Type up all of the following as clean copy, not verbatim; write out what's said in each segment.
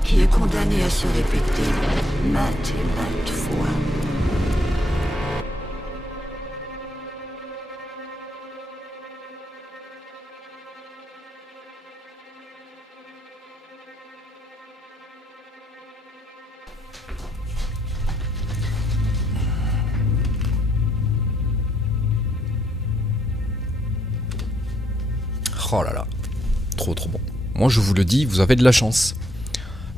qui est condamné à se répéter maintes et maintes fois. Oh là là, trop bon. Moi je vous le dis, vous avez de la chance.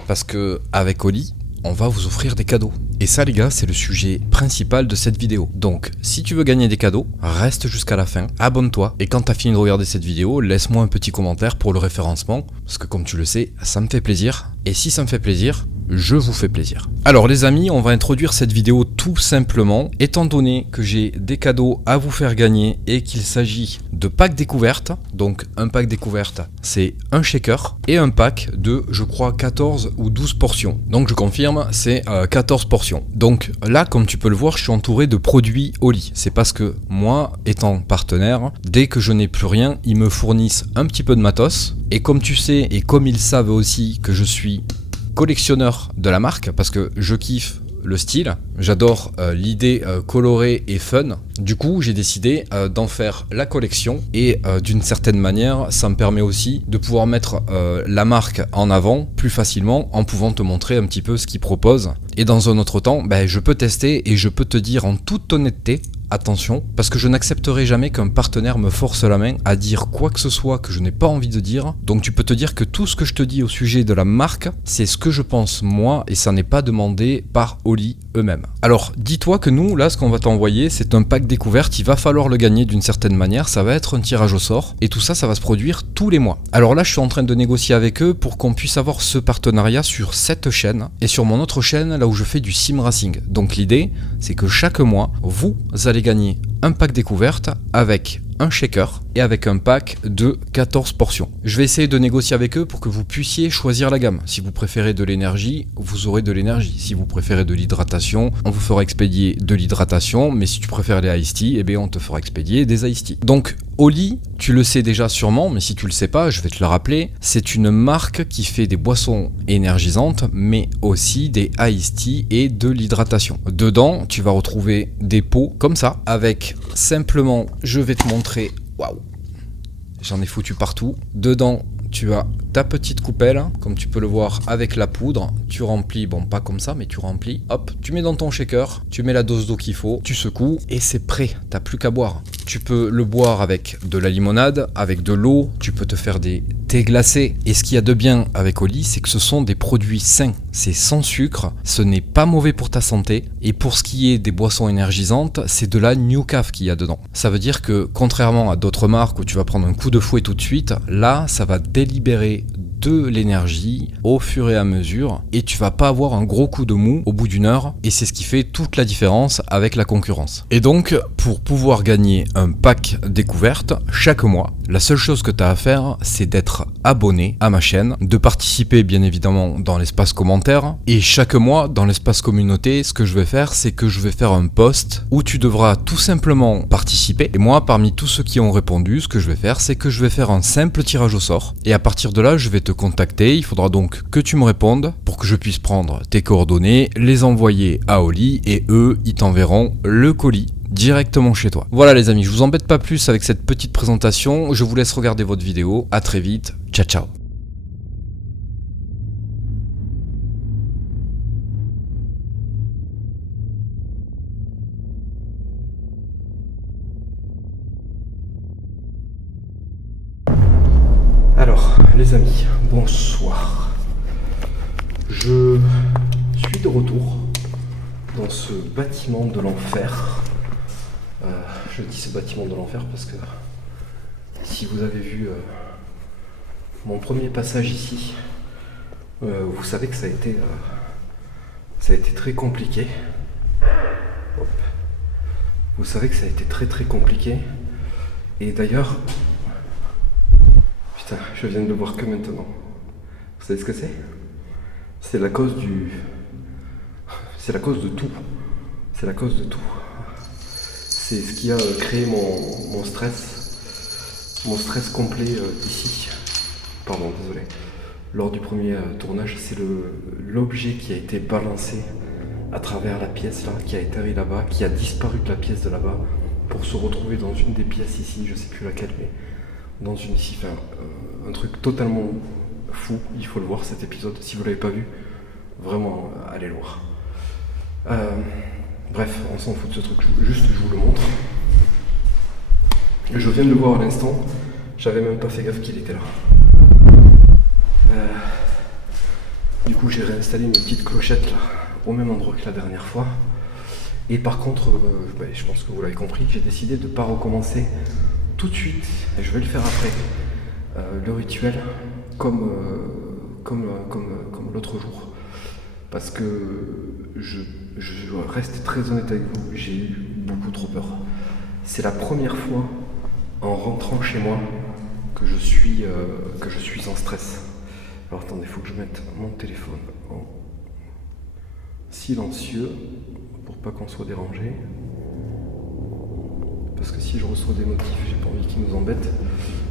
Parce que avec Oli, on va vous offrir des cadeaux. Et ça les gars, c'est le sujet principal de cette vidéo. Donc si tu veux gagner des cadeaux, reste jusqu'à la fin, abonne-toi. Et quand t'as fini de regarder cette vidéo, laisse-moi un petit commentaire pour le référencement. Parce que comme tu le sais, ça me fait plaisir. Et si ça me fait plaisir, je vous fais plaisir. Alors les amis, on va introduire cette vidéo tout simplement, étant donné que j'ai des cadeaux à vous faire gagner et qu'il s'agit de packs découvertes. Donc un pack découverte, c'est un shaker et un pack de, je crois, 14 ou 12 portions. Donc je confirme, c'est 14 portions. Donc là, comme tu peux le voir, je suis entouré de produits Oli. C'est parce que moi, étant partenaire, dès que je n'ai plus rien, ils me fournissent un petit peu de matos. Et comme tu sais, et comme ils savent aussi que je suis collectionneur de la marque, parce que je kiffe le style, j'adore l'idée colorée et fun. Du coup, j'ai décidé d'en faire la collection et d'une certaine manière, ça me permet aussi de pouvoir mettre la marque en avant plus facilement en pouvant te montrer un petit peu ce qu'ils proposent. Et dans un autre temps, je peux tester et je peux te dire en toute honnêteté, attention, parce que je n'accepterai jamais qu'un partenaire me force la main à dire quoi que ce soit que je n'ai pas envie de dire. Donc tu peux te dire que tout ce que je te dis au sujet de la marque, c'est ce que je pense moi et ça n'est pas demandé par Oli eux-mêmes. Alors dis-toi que nous, là, ce qu'on va t'envoyer, c'est un pack découverte, il va falloir le gagner d'une certaine manière, ça va être un tirage au sort et tout ça, ça va se produire tous les mois. Alors là, je suis en train de négocier avec eux pour qu'on puisse avoir ce partenariat sur cette chaîne et sur mon autre chaîne, là où je fais du sim racing. Donc l'idée, c'est que chaque mois, vous allez gagner un pack découverte avec un shaker et avec un pack de 14 portions. Je vais essayer de négocier avec eux pour que vous puissiez choisir la gamme. Si vous préférez de l'énergie, vous aurez de l'énergie. Si vous préférez de l'hydratation, on vous fera expédier de l'hydratation. Mais si tu préfères les iced tea, eh bien on te fera expédier des iced tea. Donc Oli, tu le sais déjà sûrement, mais si tu le sais pas, je vais te le rappeler, c'est une marque qui fait des boissons énergisantes, mais aussi des iced tea et de l'hydratation. Dedans, tu vas retrouver des pots comme ça, avec simplement, je vais te montrer, waouh, j'en ai foutu partout. Dedans, tu as ta petite coupelle, comme tu peux le voir avec la poudre, tu remplis, bon pas comme ça, mais tu remplis, hop, tu mets dans ton shaker, tu mets la dose d'eau qu'il faut, tu secoues et c'est prêt, t'as plus qu'à boire. Tu peux le boire avec de la limonade, avec de l'eau, tu peux te faire des thés glacés. Et ce qu'il y a de bien avec Oli, c'est que ce sont des produits sains, c'est sans sucre, ce n'est pas mauvais pour ta santé. Et pour ce qui est des boissons énergisantes, c'est de la New Caf qu'il y a dedans. Ça veut dire que contrairement à d'autres marques où tu vas prendre un coup de fouet tout de suite, là ça va délibérer de l'énergie au fur et à mesure et tu vas pas avoir un gros coup de mou au bout d'une heure et c'est ce qui fait toute la différence avec la concurrence. Et donc pour pouvoir gagner un pack découverte chaque mois, la seule chose que tu as à faire c'est d'être abonné à ma chaîne, de participer bien évidemment dans l'espace commentaire et chaque mois dans l'espace communauté, ce que je vais faire c'est que je vais faire un post où tu devras tout simplement participer et moi parmi tous ceux qui ont répondu, ce que je vais faire c'est que je vais faire un simple tirage au sort et à partir de là je vais te contacter, il faudra donc que tu me répondes pour que je puisse prendre tes coordonnées, les envoyer à Oli et eux, ils t'enverront le colis directement chez toi. Voilà les amis, je vous embête pas plus avec cette petite présentation, je vous laisse regarder votre vidéo, à très vite, ciao ciao. Alors, les amis, bonsoir. Je suis de retour dans ce bâtiment de l'enfer. Je dis ce bâtiment de l'enfer parce que si vous avez vu mon premier passage ici, vous savez que ça a été très compliqué. Hop. Vous savez que ça a été très compliqué. Et d'ailleurs, putain, je viens de le voir que maintenant. Vous savez ce que c'est ? C'est la cause du... C'est la cause de tout. C'est la cause de tout. C'est ce qui a créé mon stress. Mon stress complet ici. Pardon, désolé. lors du premier tournage, c'est l'objet qui a été balancé à travers la pièce là, qui a atterri là-bas, qui a disparu de la pièce de là-bas pour se retrouver dans une des pièces ici, je sais plus laquelle, mais dans une ici, enfin, un truc totalement fou. Il faut le voir cet épisode, si vous l'avez pas vu, vraiment allez le voir. Bref, on s'en fout de ce truc, juste je vous le montre. Je viens de le voir à l'instant, j'avais même pas fait gaffe qu'il était là. Du coup j'ai réinstallé une petite clochette là, au même endroit que la dernière fois. Et par contre, je pense que vous l'avez compris, j'ai décidé de ne pas recommencer tout de suite, et je vais le faire après, le rituel comme l'autre jour. Parce que je reste très honnête avec vous, j'ai eu beaucoup trop peur. C'est la première fois en rentrant chez moi que je suis en stress. Alors attendez, il faut que je mette mon téléphone en silencieux pour pas qu'on soit dérangé. Parce que si je reçois des notifs, j'ai pas envie qu'ils nous embêtent.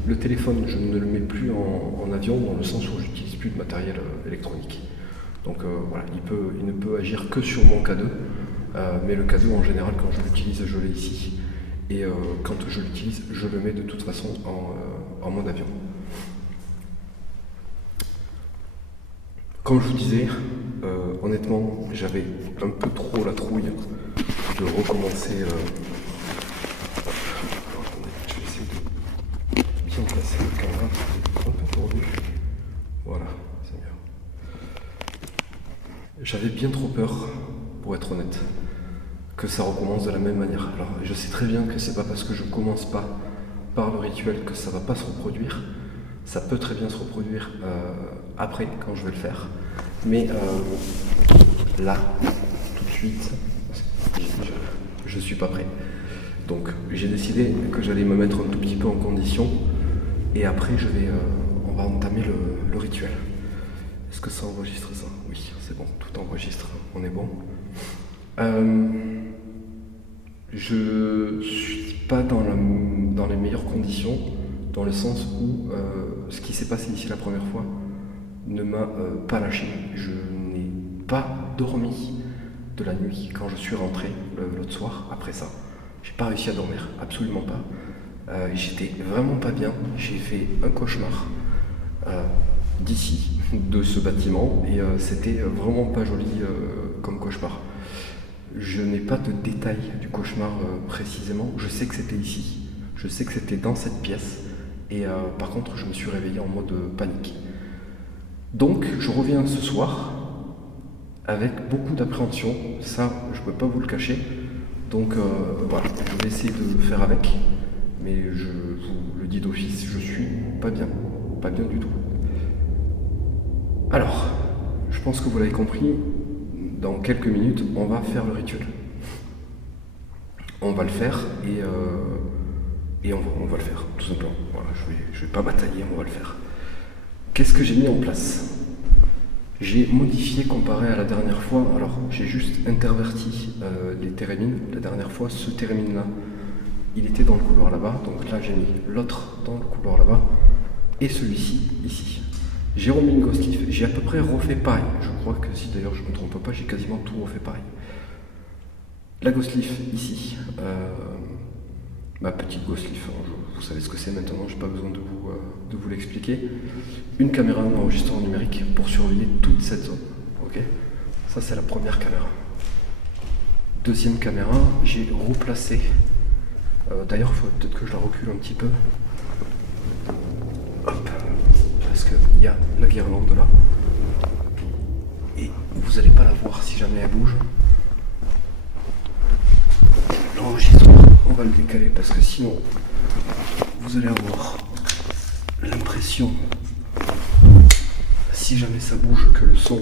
Le téléphone, je ne le mets plus en avion dans le sens où j'utilise plus de matériel électronique. Donc voilà, il ne peut agir que sur mon K2. Mais le K2 en général, quand je l'utilise, je l'ai ici. Et quand je l'utilise, je le mets de toute façon en mode avion. Comme je vous disais, honnêtement, j'avais un peu trop la trouille de recommencer. Attendez, je vais essayer de bien placer le caméra, un peu tordu. Voilà, c'est mieux. J'avais bien trop peur, pour être honnête, que ça recommence de la même manière. Alors, je sais très bien que c'est pas parce que je commence pas par le rituel que ça va pas se reproduire. Ça peut très bien se reproduire après, quand je vais le faire. Mais là, tout de suite, je suis pas prêt. Donc j'ai décidé que j'allais me mettre un tout petit peu en condition. Et après, on va entamer le rituel. Est-ce que ça enregistre ça? Oui, c'est bon, tout enregistre, on est bon. Je suis pas dans les meilleures conditions, dans le sens où ce qui s'est passé ici la première fois ne m'a pas lâché. Je n'ai pas dormi de la nuit quand je suis rentré l'autre soir après ça. J'ai pas réussi à dormir, absolument pas. J'étais vraiment pas bien. J'ai fait un cauchemar d'ici, de ce bâtiment, et c'était vraiment pas joli comme cauchemar. Je n'ai pas de détails du cauchemar précisément. Je sais que c'était ici, je sais que c'était dans cette pièce, et par contre je me suis réveillé en mode panique. Donc je reviens ce soir avec beaucoup d'appréhension, ça je peux pas vous le cacher. Donc voilà, je vais essayer de faire avec, mais je vous le dis d'office, je suis pas bien du tout. Alors, je pense que vous l'avez compris, dans quelques minutes, on va faire le rituel. On va le faire et on va le faire, tout simplement. Voilà, je vais pas batailler, on va le faire. Qu'est-ce que j'ai mis en place? J'ai modifié comparé à la dernière fois. Alors, j'ai juste interverti les térémines. La dernière fois, ce térémine-là, il était dans le couloir là-bas. Donc là, j'ai mis l'autre dans le couloir là-bas. Et celui-ci, ici. J'ai remis une ghost leaf. J'ai à peu près refait pareil. Je crois que si d'ailleurs je ne me trompe pas, j'ai quasiment tout refait pareil. La ghost leaf, ici. Ma petite ghost leaf. Vous savez ce que c'est maintenant, je n'ai pas besoin de vous l'expliquer. Une caméra d'enregistrement numérique pour surveiller toute cette zone. Ok, ça c'est la première caméra. Deuxième caméra, j'ai replacé. D'ailleurs, il faut peut-être que je la recule un petit peu. Hop, parce qu'il y a la guirlande là. Et vous n'allez pas la voir si jamais elle bouge. L'enregistrement, on va le décaler parce que sinon vous allez avoir l'impression, si jamais ça bouge, que le son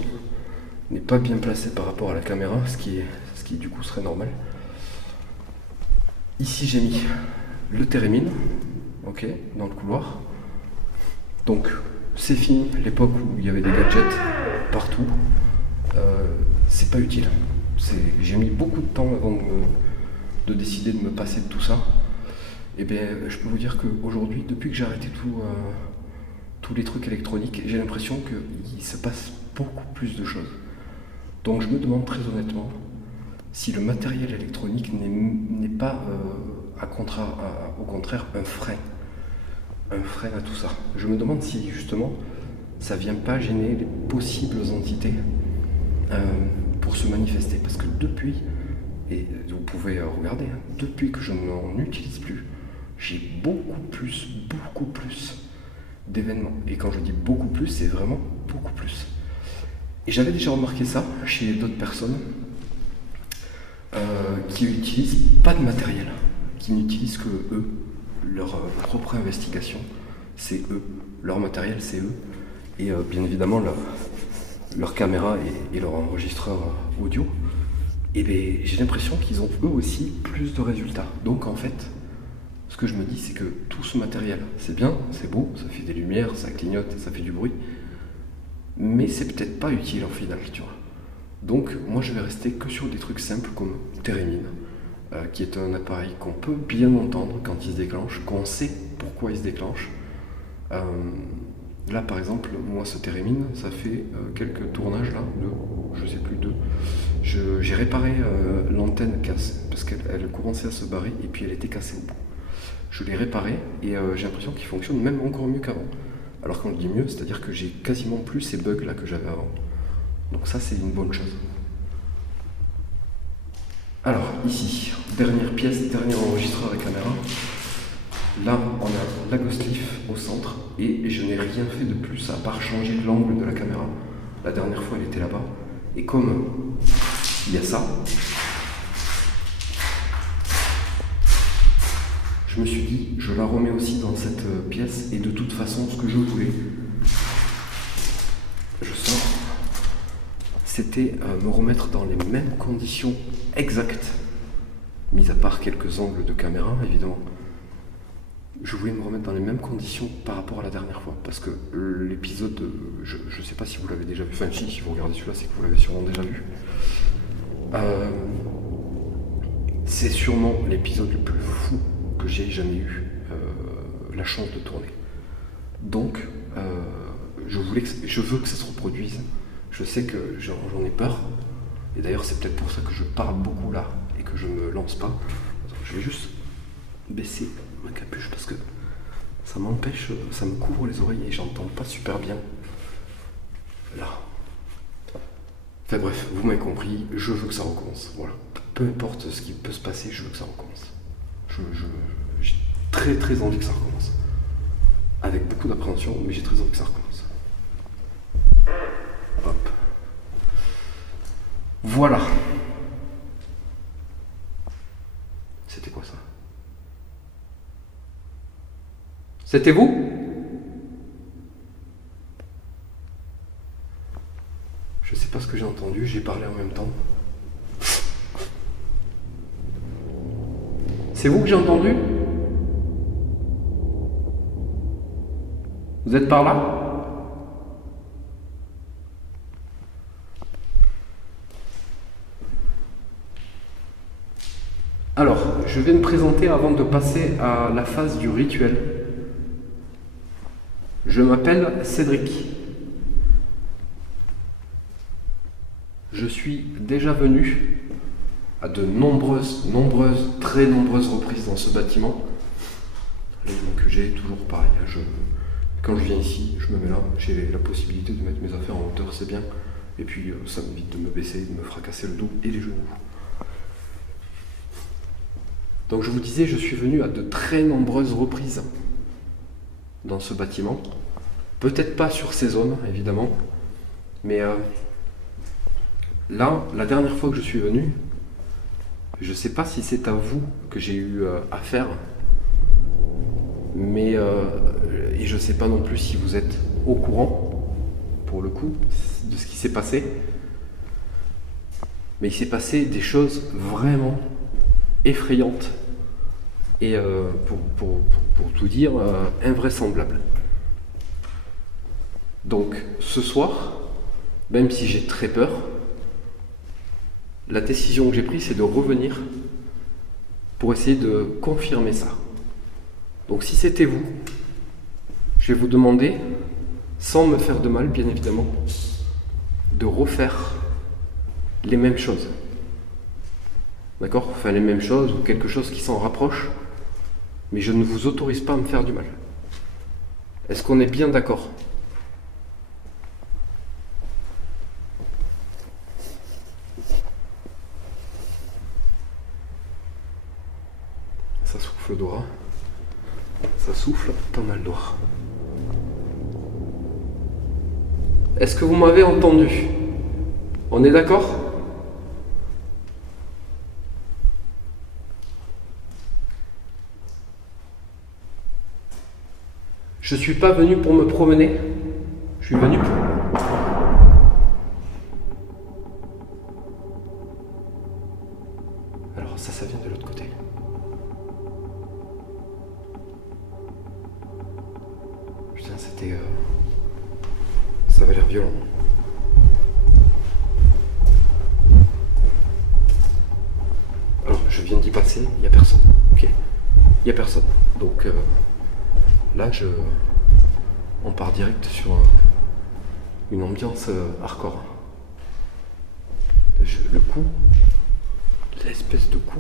n'est pas bien placé par rapport à la caméra, ce qui du coup serait normal. Ici j'ai mis le térémine, ok, dans le couloir. Donc c'est fini l'époque où il y avait des gadgets partout. C'est pas utile. J'ai mis beaucoup de temps avant de décider de me passer de tout ça. Et bien je peux vous dire qu'aujourd'hui, depuis que j'ai arrêté tout tous les trucs électroniques, j'ai l'impression qu'il se passe beaucoup plus de choses. Donc je me demande très honnêtement si le matériel électronique n'est pas au contraire un frein à tout ça. Je me demande si justement ça vient pas gêner les possibles entités pour se manifester. Parce que depuis, et vous pouvez regarder, hein, depuis que je n'en utilise plus, j'ai beaucoup plus d'événements. Et quand je dis beaucoup plus, c'est vraiment beaucoup plus. Et j'avais déjà remarqué ça chez d'autres personnes qui n'utilisent pas de matériel, qui n'utilisent que eux, leur propre investigation, c'est eux, leur matériel, c'est eux, et bien évidemment leur caméra et leur enregistreur audio. Et bien, j'ai l'impression qu'ils ont eux aussi plus de résultats. Donc en fait, ce que je me dis, c'est que tout ce matériel, c'est bien, c'est beau, ça fait des lumières, ça clignote, ça fait du bruit, mais c'est peut-être pas utile en final, tu vois. Donc moi je vais rester que sur des trucs simples comme Theremin, qui est un appareil qu'on peut bien entendre quand il se déclenche, qu'on sait pourquoi il se déclenche. Là par exemple, moi ce Theremin, ça fait quelques tournages là, je sais plus deux. J'ai réparé l'antenne cassée, parce qu'elle commençait à se barrer et puis elle était cassée au bout. Je l'ai réparé et j'ai l'impression qu'il fonctionne même encore mieux qu'avant. Alors quand je dis mieux, c'est-à-dire que j'ai quasiment plus ces bugs là que j'avais avant. Donc ça c'est une bonne chose. Alors ici, dernière pièce, dernier enregistreur et caméra. Là on a la Ghost Leaf au centre et je n'ai rien fait de plus à part changer l'angle de la caméra. La dernière fois elle était là-bas. Et comme il y a ça, je me suis dit, je la remets aussi dans cette pièce, et de toute façon, ce que je voulais, je sors, c'était me remettre dans les mêmes conditions exactes, mis à part quelques angles de caméra, évidemment. Je voulais me remettre dans les mêmes conditions par rapport à la dernière fois, parce que l'épisode, je ne sais pas si vous l'avez déjà vu, enfin si vous regardez celui-là, c'est que vous l'avez sûrement déjà vu. C'est sûrement l'épisode le plus fou que j'ai jamais eu la chance de tourner. Donc, je veux que ça se reproduise. Je sais que j'en ai peur. Et d'ailleurs, c'est peut-être pour ça que je parle beaucoup là et que je me lance pas. Je vais juste baisser ma capuche parce que ça m'empêche, ça me couvre les oreilles et j'entends pas super bien. Là. Enfin bref, vous m'avez compris, je veux que ça recommence. Voilà. Peu importe ce qui peut se passer, je veux que ça recommence. J'ai très envie que ça recommence. Avec beaucoup d'appréhension, mais j'ai très envie que ça recommence. Hop. Voilà. C'était quoi ça? C'était vous? Je sais pas ce que j'ai entendu, j'ai parlé en même temps. C'est vous que j'ai entendu? Vous êtes par là? Alors, je vais me présenter avant de passer à la phase du rituel. Je m'appelle Cédric. Je suis déjà venu à de très nombreuses reprises dans ce bâtiment. Là, il manque que j'ai toujours pareil. Quand je viens ici, je me mets là, j'ai la possibilité de mettre mes affaires en hauteur, c'est bien. Et puis ça m'évite de me baisser, de me fracasser le dos et les genoux. Donc je vous disais, je suis venu à de très nombreuses reprises dans ce bâtiment. Peut-être pas sur ces zones, évidemment. Mais là, la dernière fois que je suis venu, je ne sais pas si c'est à vous que j'ai eu affaire. Mais et je ne sais pas non plus si vous êtes au courant, pour le coup, de ce qui s'est passé. Mais il s'est passé des choses vraiment effrayantes et pour tout dire, invraisemblables. Donc ce soir, même si j'ai très peur, la décision que j'ai prise, c'est de revenir pour essayer de confirmer ça. Donc si c'était vous, je vais vous demander sans me faire de mal, bien évidemment, de refaire les mêmes choses. D'accord? Enfin, les mêmes choses ou quelque chose qui s'en rapproche, mais je ne vous autorise pas à me faire du mal. Est-ce qu'on est bien d'accord? Ça souffle Dora. Ça souffle pas mal Dora. Est-ce que vous m'avez entendu? On est d'accord? Je suis pas venu pour me promener. Je suis venu pour... Alors ça vient de l'autre côté. Putain, c'était... Ça avait l'air violent. Alors, je viens d'y passer, il n'y a personne. Ok. Il n'y a personne. Donc là, on part direct sur une ambiance hardcore. Le coup, l'espèce de coup.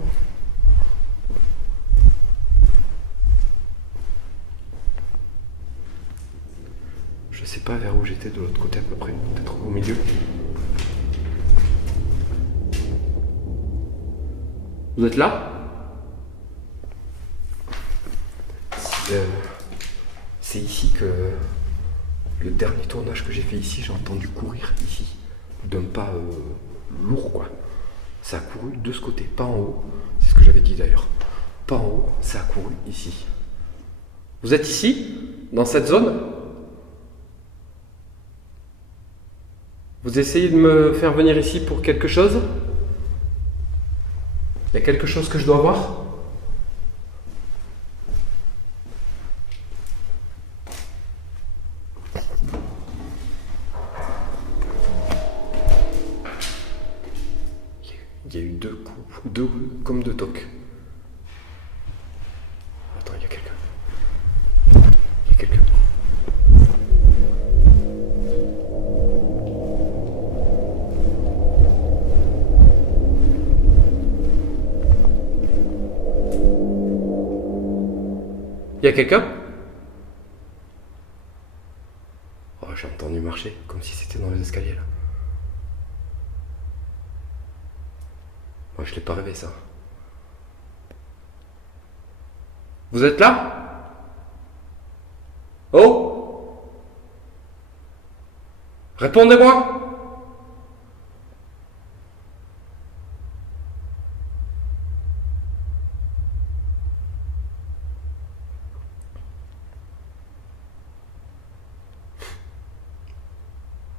Je sais pas vers où j'étais de l'autre côté à peu près, peut-être au milieu. Vous êtes là? C'est ici que le dernier tournage que j'ai fait ici, j'ai entendu courir ici, d'un pas lourd quoi. Ça a couru de ce côté, pas en haut, c'est ce que j'avais dit d'ailleurs. Pas en haut, ça a couru ici. Vous êtes ici, dans cette zone? Vous essayez de me faire venir ici pour quelque chose? Il y a quelque chose que je dois voir? Il y a eu deux coups, comme deux tocs. Attends, il y a quelqu'un. Il y a quelqu'un. Il y a quelqu'un? Oh, j'ai entendu marcher, comme si c'était dans les escaliers là. Moi, je l'ai pas rêvé ça. Vous êtes là? Oh? Répondez-moi!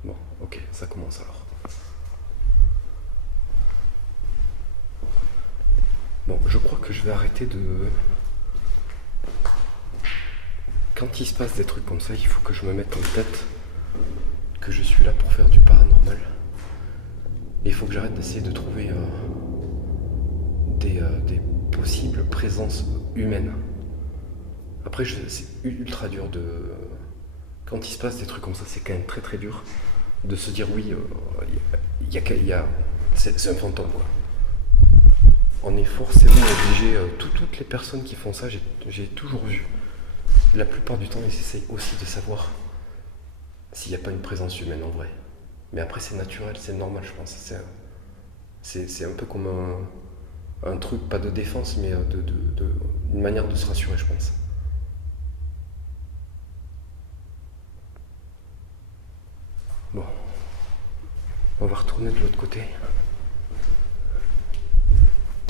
Bon, ok, ça commence alors. Bon, je crois que je vais arrêter de... Quand il se passe des trucs comme ça, il faut que je me mette en tête que je suis là pour faire du paranormal. Et il faut que j'arrête d'essayer de trouver des possibles présences humaines. Après, c'est ultra dur de... Quand il se passe des trucs comme ça, c'est quand même très très dur de se dire oui, c'est un fantôme quoi. On est forcément obligé, toutes les personnes qui font ça, j'ai toujours vu. La plupart du temps, ils essayent aussi de savoir s'il n'y a pas une présence humaine en vrai. Mais après, c'est naturel, c'est normal, je pense. C'est un peu comme un truc, pas de défense, mais une manière de se rassurer, je pense. Bon, on va retourner de l'autre côté.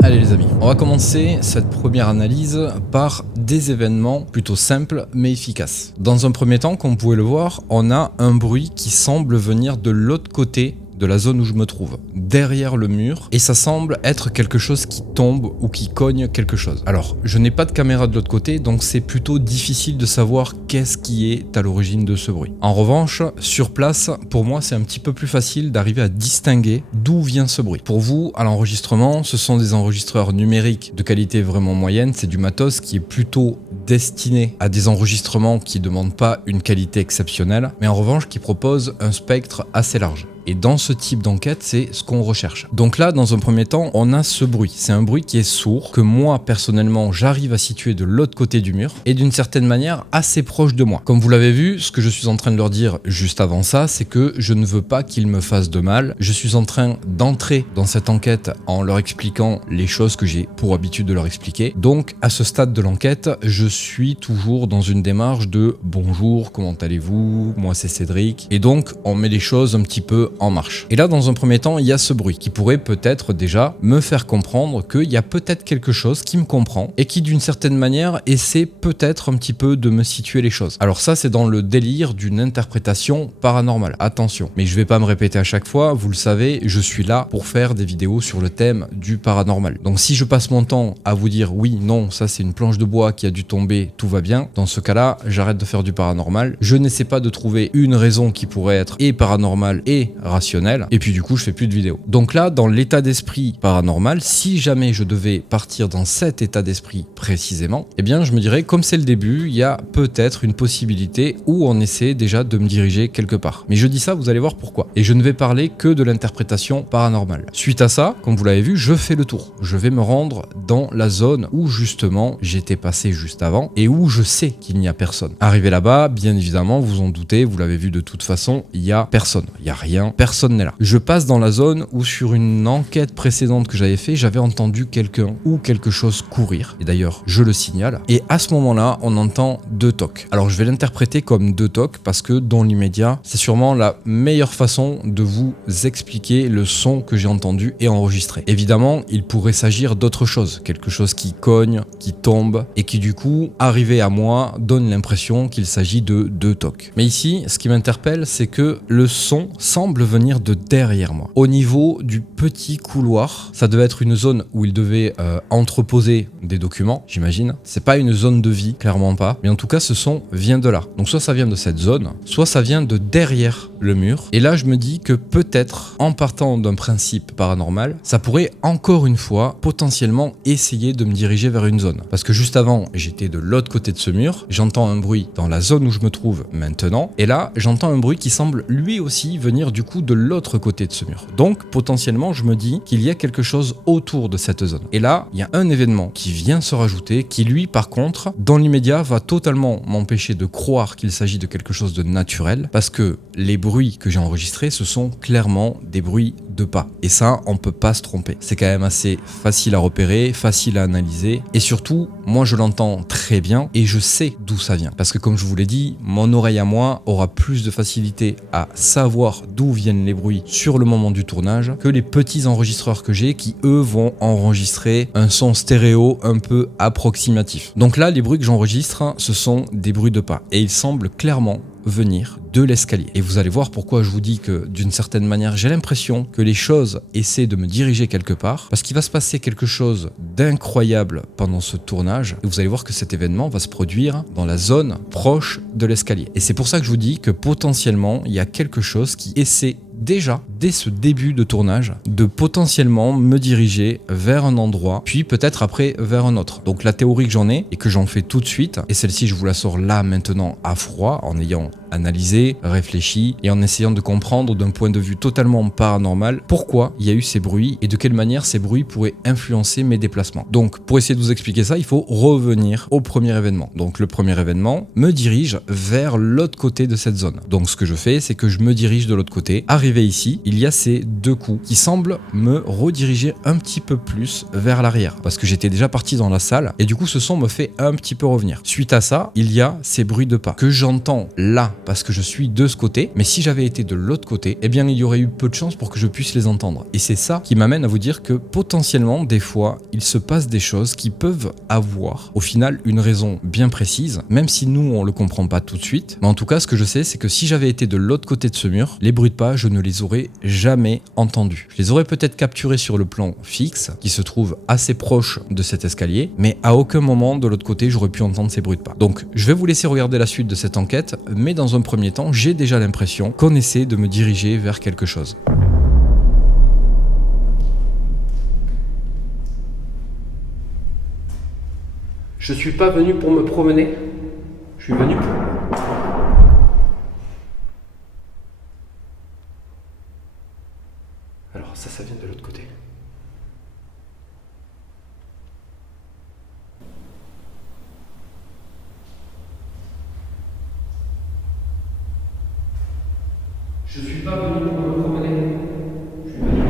Allez les amis, on va commencer cette première analyse par des événements plutôt simples mais efficaces. Dans un premier temps, comme vous pouvez le voir, on a un bruit qui semble venir de l'autre côté de la zone où je me trouve, derrière le mur, et ça semble être quelque chose qui tombe ou qui cogne quelque chose. Alors, je n'ai pas de caméra de l'autre côté, donc c'est plutôt difficile de savoir qu'est-ce qui est à l'origine de ce bruit. En revanche, sur place, pour moi, c'est un petit peu plus facile d'arriver à distinguer d'où vient ce bruit. Pour vous, à l'enregistrement, ce sont des enregistreurs numériques de qualité vraiment moyenne, c'est du matos qui est plutôt destiné à des enregistrements qui ne demandent pas une qualité exceptionnelle, mais en revanche qui proposent un spectre assez large. Et dans ce type d'enquête, c'est ce qu'on recherche. Donc là, dans un premier temps, on a ce bruit. C'est un bruit qui est sourd, que moi, personnellement, j'arrive à situer de l'autre côté du mur, et d'une certaine manière, assez proche de moi. Comme vous l'avez vu, ce que je suis en train de leur dire juste avant ça, c'est que je ne veux pas qu'ils me fassent de mal. Je suis en train d'entrer dans cette enquête en leur expliquant les choses que j'ai pour habitude de leur expliquer. Donc, à ce stade de l'enquête, je suis toujours dans une démarche de « Bonjour, comment allez-vous ? Moi, c'est Cédric. » Et donc, on met les choses un petit peu en marche. Et là, dans un premier temps, il y a ce bruit qui pourrait peut-être déjà me faire comprendre qu'il y a peut-être quelque chose qui me comprend et qui, d'une certaine manière, essaie peut-être un petit peu de me situer les choses. Alors ça, c'est dans le délire d'une interprétation paranormale. Attention, mais je vais pas me répéter à chaque fois, vous le savez, je suis là pour faire des vidéos sur le thème du paranormal. Donc si je passe mon temps à vous dire oui, non, ça c'est une planche de bois qui a dû tomber, tout va bien, dans ce cas-là, j'arrête de faire du paranormal. Je n'essaie pas de trouver une raison qui pourrait être et paranormale et rationnel, et puis du coup je fais plus de vidéos. Donc là, dans l'état d'esprit paranormal, si jamais je devais partir dans cet état d'esprit précisément, eh bien je me dirais, comme c'est le début, il y a peut-être une possibilité où on essaie déjà de me diriger quelque part. Mais je dis ça, vous allez voir pourquoi. Et je ne vais parler que de l'interprétation paranormale. Suite à ça, comme vous l'avez vu, je fais le tour. Je vais me rendre dans la zone où justement j'étais passé juste avant et où je sais qu'il n'y a personne. Arrivé là-bas, bien évidemment, vous en doutez, vous l'avez vu de toute façon, il y a personne. Il y a rien. Personne n'est là. Je passe dans la zone où sur une enquête précédente que j'avais fait, j'avais entendu quelqu'un ou quelque chose courir. Et d'ailleurs, je le signale. Et à ce moment-là, on entend 2 tocs. Alors, je vais l'interpréter comme 2 tocs parce que dans l'immédiat, c'est sûrement la meilleure façon de vous expliquer le son que j'ai entendu et enregistré. Évidemment, il pourrait s'agir d'autre chose. Quelque chose qui cogne, qui tombe et qui du coup, arrivé à moi, donne l'impression qu'il s'agit de 2 tocs. Mais ici, ce qui m'interpelle, c'est que le son semble venir de derrière moi. Au niveau du petit couloir, ça devait être une zone où il devait entreposer des documents, j'imagine. C'est pas une zone de vie, clairement pas. Mais en tout cas, ce son vient de là. Donc soit ça vient de cette zone, soit ça vient de derrière le mur. Et là, je me dis que peut-être, en partant d'un principe paranormal, ça pourrait encore une fois potentiellement essayer de me diriger vers une zone. Parce que juste avant, j'étais de l'autre côté de ce mur. J'entends un bruit dans la zone où je me trouve maintenant. Et là, j'entends un bruit qui semble lui aussi venir du coup de l'autre côté de ce mur. Donc potentiellement je me dis qu'il y a quelque chose autour de cette zone. Et là, il y a un événement qui vient se rajouter qui lui par contre, dans l'immédiat va totalement m'empêcher de croire qu'il s'agit de quelque chose de naturel parce que les bruits que j'ai enregistrés, ce sont clairement des bruits de pas. Et ça, on peut pas se tromper. C'est quand même assez facile à repérer, facile à analyser et surtout, moi je l'entends très bien et je sais d'où ça vient. Parce que comme je vous l'ai dit, mon oreille à moi aura plus de facilité à savoir d'où viennent les bruits sur le moment du tournage que les petits enregistreurs que j'ai qui eux vont enregistrer un son stéréo un peu approximatif. Donc là, les bruits que j'enregistre, ce sont des bruits de pas et ils semblent clairement venir de l'escalier. Et vous allez voir pourquoi je vous dis que d'une certaine manière, j'ai l'impression que les choses essaient de me diriger quelque part parce qu'il va se passer quelque chose d'incroyable pendant ce tournage et vous allez voir que cet événement va se produire dans la zone proche de l'escalier. Et c'est pour ça que je vous dis que potentiellement, il y a quelque chose qui essaie déjà, dès ce début de tournage, de potentiellement me diriger vers un endroit, puis peut-être après vers un autre. Donc la théorie que j'en ai, et que j'en fais tout de suite, et celle-ci je vous la sors là maintenant à froid, en ayant analysé, réfléchi, et en essayant de comprendre d'un point de vue totalement paranormal, pourquoi il y a eu ces bruits, et de quelle manière ces bruits pourraient influencer mes déplacements. Donc pour essayer de vous expliquer ça, il faut revenir au premier événement. Donc le premier événement me dirige vers l'autre côté de cette zone. Donc ce que je fais, c'est que je me dirige de l'autre côté. Arrivé ici, il y a ces 2 coups qui semblent me rediriger un petit peu plus vers l'arrière parce que j'étais déjà parti dans la salle et du coup ce son me fait un petit peu revenir. Suite à ça, il y a ces bruits de pas que j'entends là parce que je suis de ce côté, mais si j'avais été de l'autre côté, eh bien il y aurait eu peu de chances pour que je puisse les entendre. Et c'est ça qui m'amène à vous dire que potentiellement, des fois, il se passe des choses qui peuvent avoir au final une raison bien précise, même si nous on le comprend pas tout de suite. Mais en tout cas, ce que je sais, c'est que si j'avais été de l'autre côté de ce mur, les bruits de pas, je ne les aurais jamais entendus. Je les aurais peut-être capturés sur le plan fixe, qui se trouve assez proche de cet escalier, mais à aucun moment de l'autre côté, j'aurais pu entendre ces bruits de pas. Donc, je vais vous laisser regarder la suite de cette enquête, mais dans un premier temps, j'ai déjà l'impression qu'on essaie de me diriger vers quelque chose. Je suis pas venu pour me promener, je suis venu pour... Alors ça vient de l'autre côté. Je suis pas venu pour me promener, je suis venu...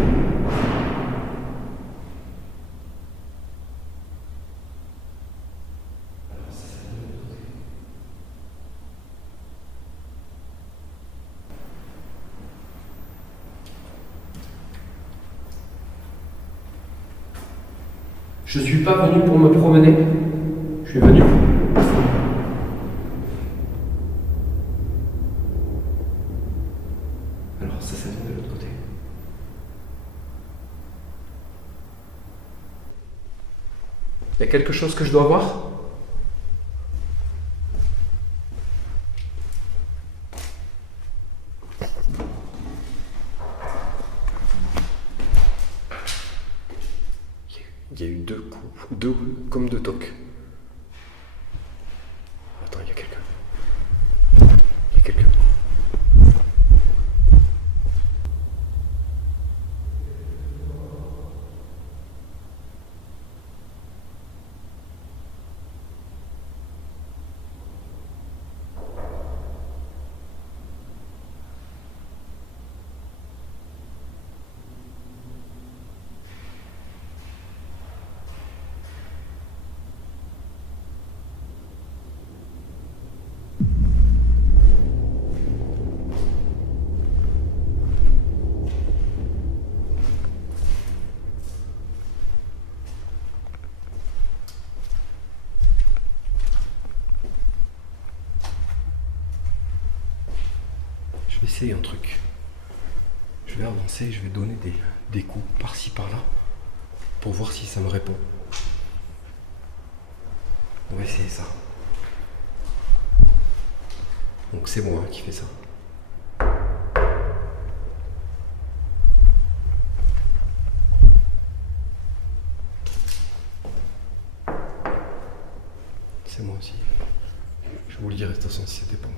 Je suis pas venu pour me promener, je suis venu. Alors ça vient de l'autre côté. Il y a quelque chose que je dois voir ? Il y a eu deux coups, comme deux tocs. Attends, il y a quelqu'un. Il y a quelqu'un. Je vais essayer un truc. Je vais avancer, je vais donner des coups par-ci par-là pour voir si ça me répond. On va essayer ça. Donc c'est moi qui fais ça. C'est moi aussi. Je vous le dirai de toute façon si c'était pas moi.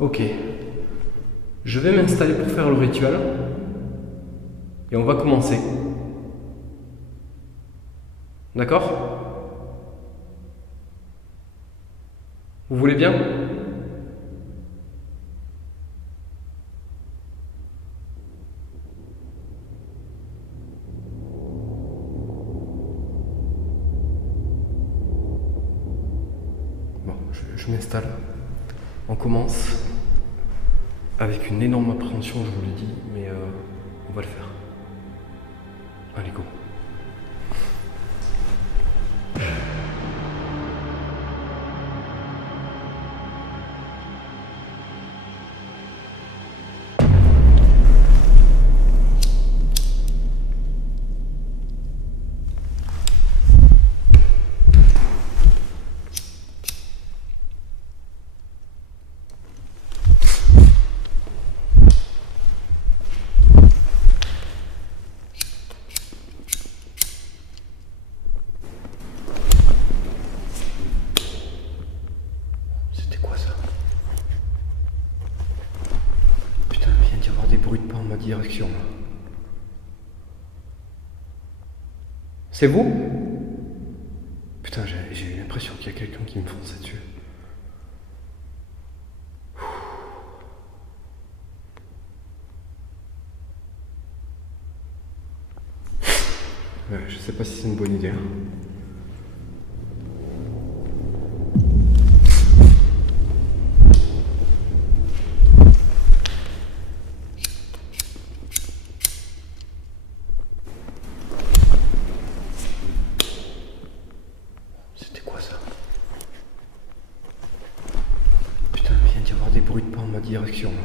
Ok, je vais m'installer pour faire le rituel et on va commencer. D'accord? Vous voulez bien? Bon, je m'installe. On commence avec une énorme appréhension, je vous le dis, mais on va le faire. Allez, go. C'était quoi ça? Putain, il vient d'y avoir des bruits de pas en ma direction là. C'est vous? Putain, j'ai eu l'impression qu'il y a quelqu'un qui me fonçait dessus. Ouais, je sais pas si c'est une bonne idée. C'était quoi ça? Putain, il vient d'y avoir des bruits de pas en ma direction là.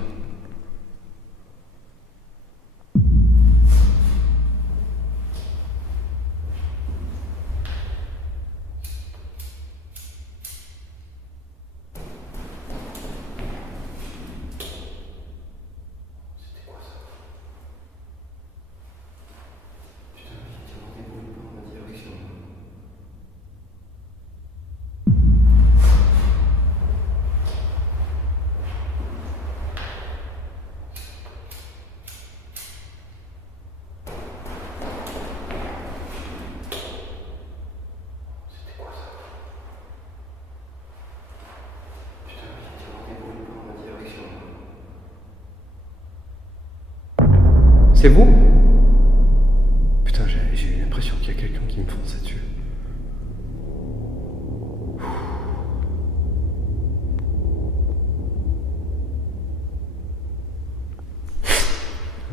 C'est vous? Putain, j'ai eu l'impression qu'il y a quelqu'un qui me fonçait dessus.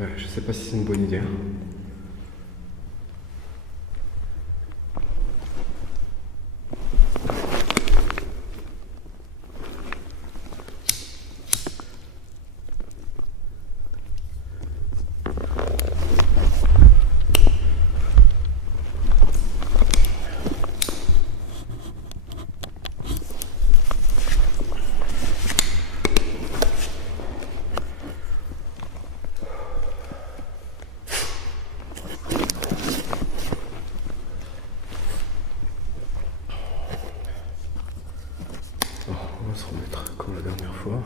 Ouais, je sais pas si c'est une bonne idée. On va se remettre comme la dernière fois.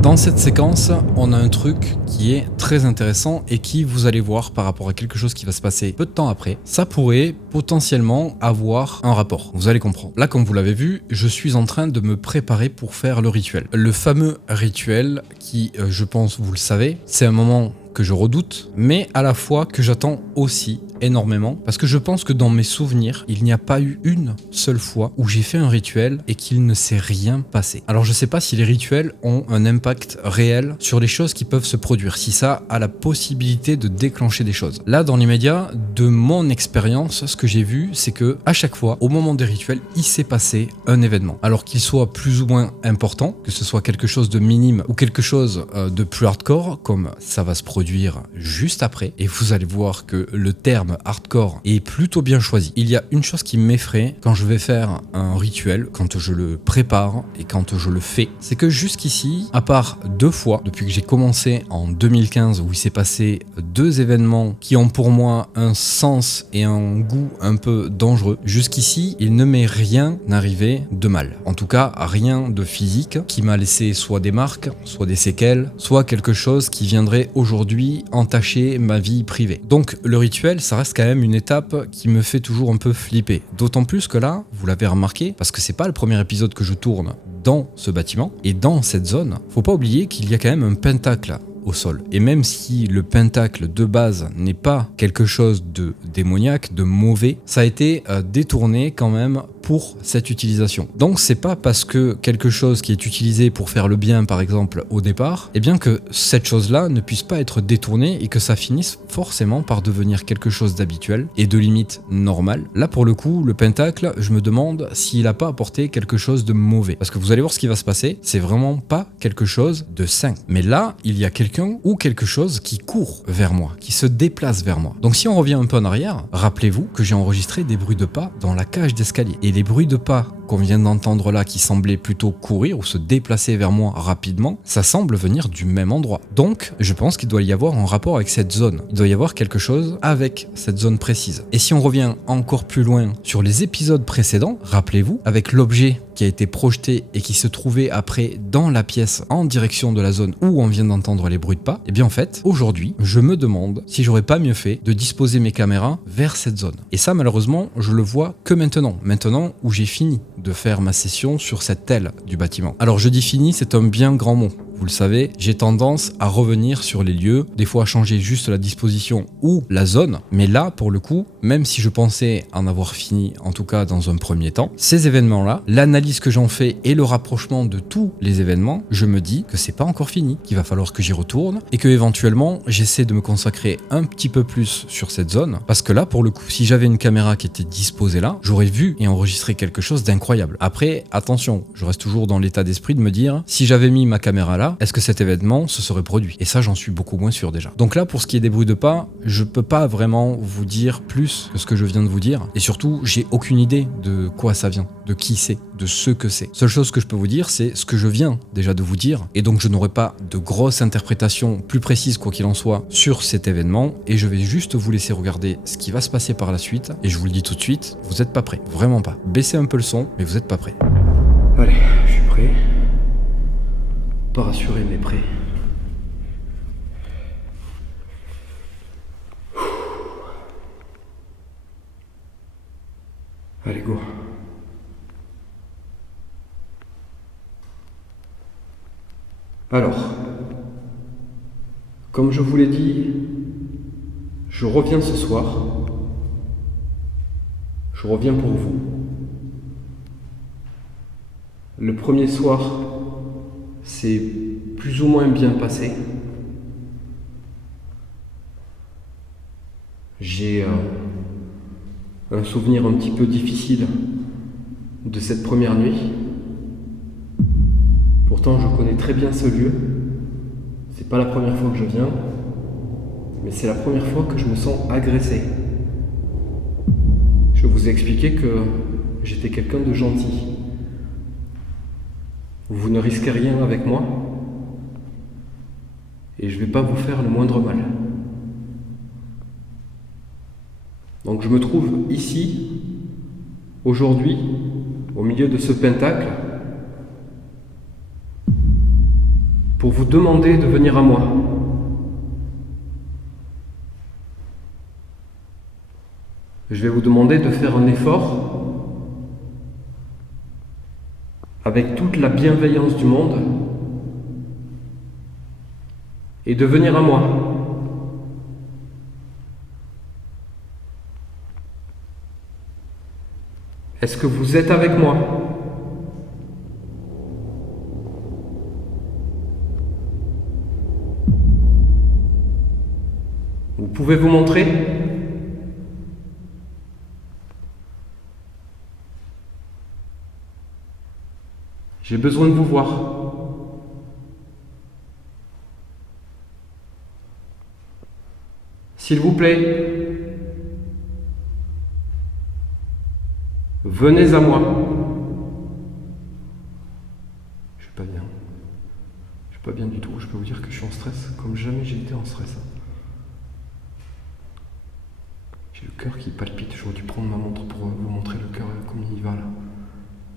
Dans cette séquence, on a un truc qui est très intéressant et qui, vous allez voir par rapport à quelque chose qui va se passer peu de temps après, ça pourrait potentiellement avoir un rapport. Vous allez comprendre. Là, comme vous l'avez vu, je suis en train de me préparer pour faire le rituel. Le fameux rituel qui, je pense, vous le savez, c'est un moment que je redoute, mais à la fois que j'attends aussi énormément, parce que je pense que dans mes souvenirs, il n'y a pas eu une seule fois où j'ai fait un rituel et qu'il ne s'est rien passé. Alors je sais pas si les rituels ont un impact réel sur les choses qui peuvent se produire, si ça a la possibilité de déclencher des choses. Là, dans l'immédiat, de mon expérience, ce que j'ai vu, c'est que à chaque fois, au moment des rituels, il s'est passé un événement. Alors qu'il soit plus ou moins important, que ce soit quelque chose de minime ou quelque chose de plus hardcore, comme ça va se produire juste après, et vous allez voir que le terme forme hardcore et plutôt bien choisi. Il y a une chose qui m'effraie quand je vais faire un rituel, quand je le prépare et quand je le fais, c'est que jusqu'ici, à part 2 fois, depuis que j'ai commencé en 2015 où il s'est passé 2 événements qui ont pour moi un sens et un goût un peu dangereux, jusqu'ici, il ne m'est rien arrivé de mal. En tout cas, rien de physique qui m'a laissé soit des marques, soit des séquelles, soit quelque chose qui viendrait aujourd'hui entacher ma vie privée. Donc le rituel, ça reste quand même une étape qui me fait toujours un peu flipper. D'autant plus que là, vous l'avez remarqué, parce que c'est pas le premier épisode que je tourne dans ce bâtiment et dans cette zone, faut pas oublier qu'il y a quand même un pentacle au sol. Et même si le pentacle de base n'est pas quelque chose de démoniaque, de mauvais, ça a été détourné quand même pour cette utilisation. Donc c'est pas parce que quelque chose qui est utilisé pour faire le bien par exemple au départ, et bien que cette chose-là ne puisse pas être détournée et que ça finisse forcément par devenir quelque chose d'habituel et de limite normal. Là pour le coup, le pentacle, je me demande s'il a pas apporté quelque chose de mauvais. Parce que vous allez voir ce qui va se passer, c'est vraiment pas quelque chose de sain. Mais là, il y a quelqu'un ou quelque chose qui court vers moi, qui se déplace vers moi. Donc si on revient un peu en arrière, rappelez-vous que j'ai enregistré des bruits de pas dans la cage d'escalier. Et les bruits de pas qu'on vient d'entendre là, qui semblaient plutôt courir ou se déplacer vers moi rapidement, ça semble venir du même endroit. Donc je pense qu'il doit y avoir un rapport avec cette zone. Il doit y avoir quelque chose avec cette zone précise. Et si on revient encore plus loin sur les épisodes précédents, rappelez-vous, avec l'objet qui a été projeté et qui se trouvait après dans la pièce en direction de la zone où on vient d'entendre les bruits de pas, et bien en fait, aujourd'hui, je me demande si j'aurais pas mieux fait de disposer mes caméras vers cette zone. Et ça, malheureusement, je le vois que maintenant où j'ai fini de faire ma session sur cette aile du bâtiment. Alors je dis fini, c'est un bien grand mot. Vous le savez, j'ai tendance à revenir sur les lieux, des fois à changer juste la disposition ou la zone, mais là, pour le coup, même si je pensais en avoir fini, en tout cas dans un premier temps, ces événements-là, l'analyse que j'en fais et le rapprochement de tous les événements, je me dis que c'est pas encore fini, qu'il va falloir que j'y retourne et que éventuellement j'essaie de me consacrer un petit peu plus sur cette zone, parce que là, pour le coup, si j'avais une caméra qui était disposée là, j'aurais vu et enregistré quelque chose d'incroyable. Après, attention, je reste toujours dans l'état d'esprit de me dire, si j'avais mis ma caméra là, est-ce que cet événement se serait produit? Et ça, j'en suis beaucoup moins sûr déjà. Donc là, pour ce qui est des bruits de pas, je peux pas vraiment vous dire plus que ce que je viens de vous dire. Et surtout, j'ai aucune idée de quoi ça vient, de qui c'est, de ce que c'est. Seule chose que je peux vous dire, c'est ce que je viens déjà de vous dire. Et donc, je n'aurai pas de grosse interprétation plus précise, quoi qu'il en soit, sur cet événement. Et je vais juste vous laisser regarder ce qui va se passer par la suite. Et je vous le dis tout de suite, vous n'êtes pas prêts. Vraiment pas. Baissez un peu le son, mais vous n'êtes pas prêts. Allez, je suis prêt. Pas rassuré, mais prêt. Allez, go. Alors, comme je vous l'ai dit, je reviens ce soir. Je reviens pour vous. Le premier soir, c'est plus ou moins bien passé. J'ai un souvenir un petit peu difficile de cette première nuit. Pourtant, je connais très bien ce lieu. C'est pas la première fois que je viens, mais c'est la première fois que je me sens agressé. Je vous ai expliqué que j'étais quelqu'un de gentil. Vous ne risquez rien avec moi et je ne vais pas vous faire le moindre mal. Donc je me trouve ici, aujourd'hui, au milieu de ce pentacle, pour vous demander de venir à moi. Je vais vous demander de faire un effort avec toute la bienveillance du monde et de venir à moi. Est-ce que vous êtes avec moi? Vous pouvez vous montrer? J'ai besoin de vous voir. S'il vous plaît, Venez à moi. Je suis pas bien. Je suis pas bien du tout. Je peux vous dire que je suis en stress comme jamais j'ai été en stress. J'ai le cœur qui palpite. J'aurais dû prendre ma montre pour vous montrer le cœur comme il va là.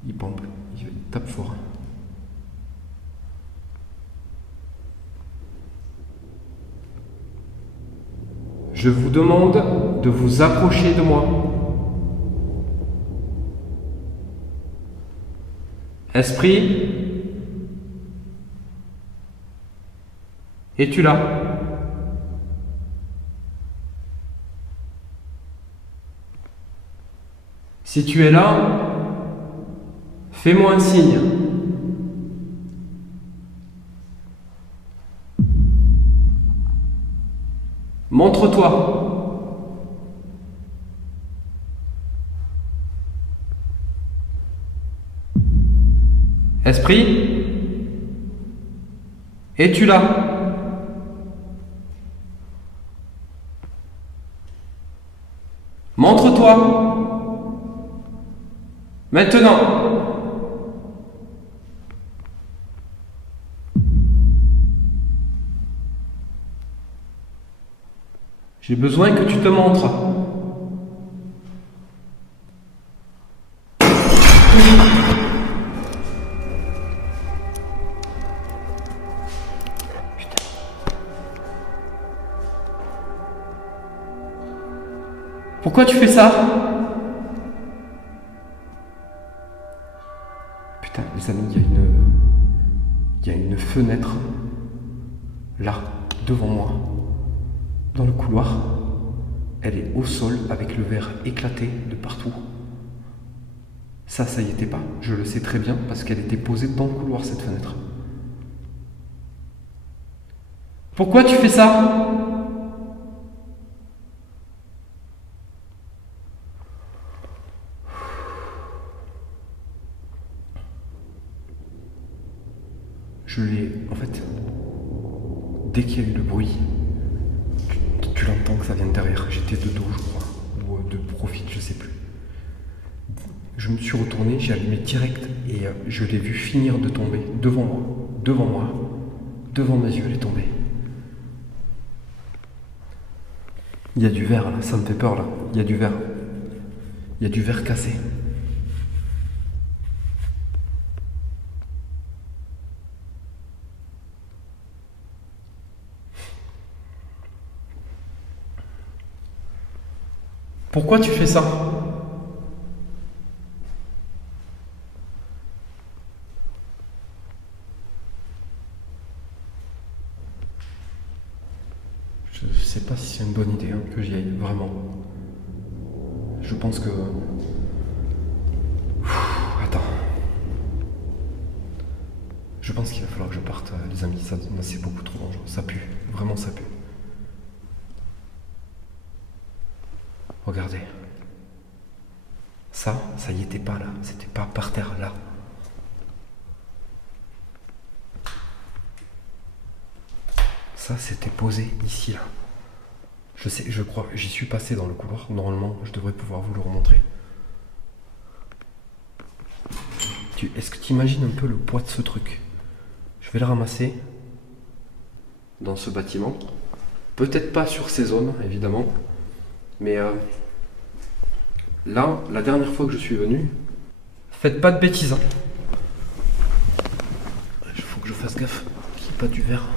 Il pompe, il tape fort. Je vous demande de vous approcher de moi. Esprit, es-tu là? Si tu es là, fais-moi un signe. Montre-toi. Esprit, es-tu là? Montre-toi. Maintenant. J'ai besoin que tu te montres. Pourquoi tu fais ça? Putain, les amis, il y a une fenêtre là, devant moi, dans le couloir. Elle est au sol avec le verre éclaté de partout. Ça y était pas. Je le sais très bien parce qu'elle était posée dans le couloir, cette fenêtre. Pourquoi tu fais ça? Je l'ai... En fait, dès qu'il y a eu le bruit, tu l'entends que ça vient de derrière. J'étais de dos, je crois, ou de profil, je sais plus. Je me suis retourné, j'ai allumé direct et je l'ai vu finir de tomber devant moi, devant mes yeux, elle est tombée. Il y a du verre là, ça me fait peur là. Il y a du verre. Il y a du verre cassé. Pourquoi tu fais ça? Je sais pas si c'est une bonne idée que j'y aille, vraiment. Je pense que... Attends. Je pense qu'il va falloir que je parte, les amis. Ça, c'est beaucoup trop dangereux. Ça pue. Vraiment, ça pue. Regardez. Ça y était pas là. C'était pas par terre là. Ça, c'était posé ici là. Je sais, je crois, j'y suis passé dans le couloir. Normalement, je devrais pouvoir vous le remontrer. Est-ce que tu imagines un peu le poids de ce truc? Je vais le ramasser dans ce bâtiment. Peut-être pas sur ces zones, évidemment. Mais là, la dernière fois que je suis venu, faites pas de bêtises. Hein. Il faut que je fasse gaffe qu'il n'y ait pas du verre.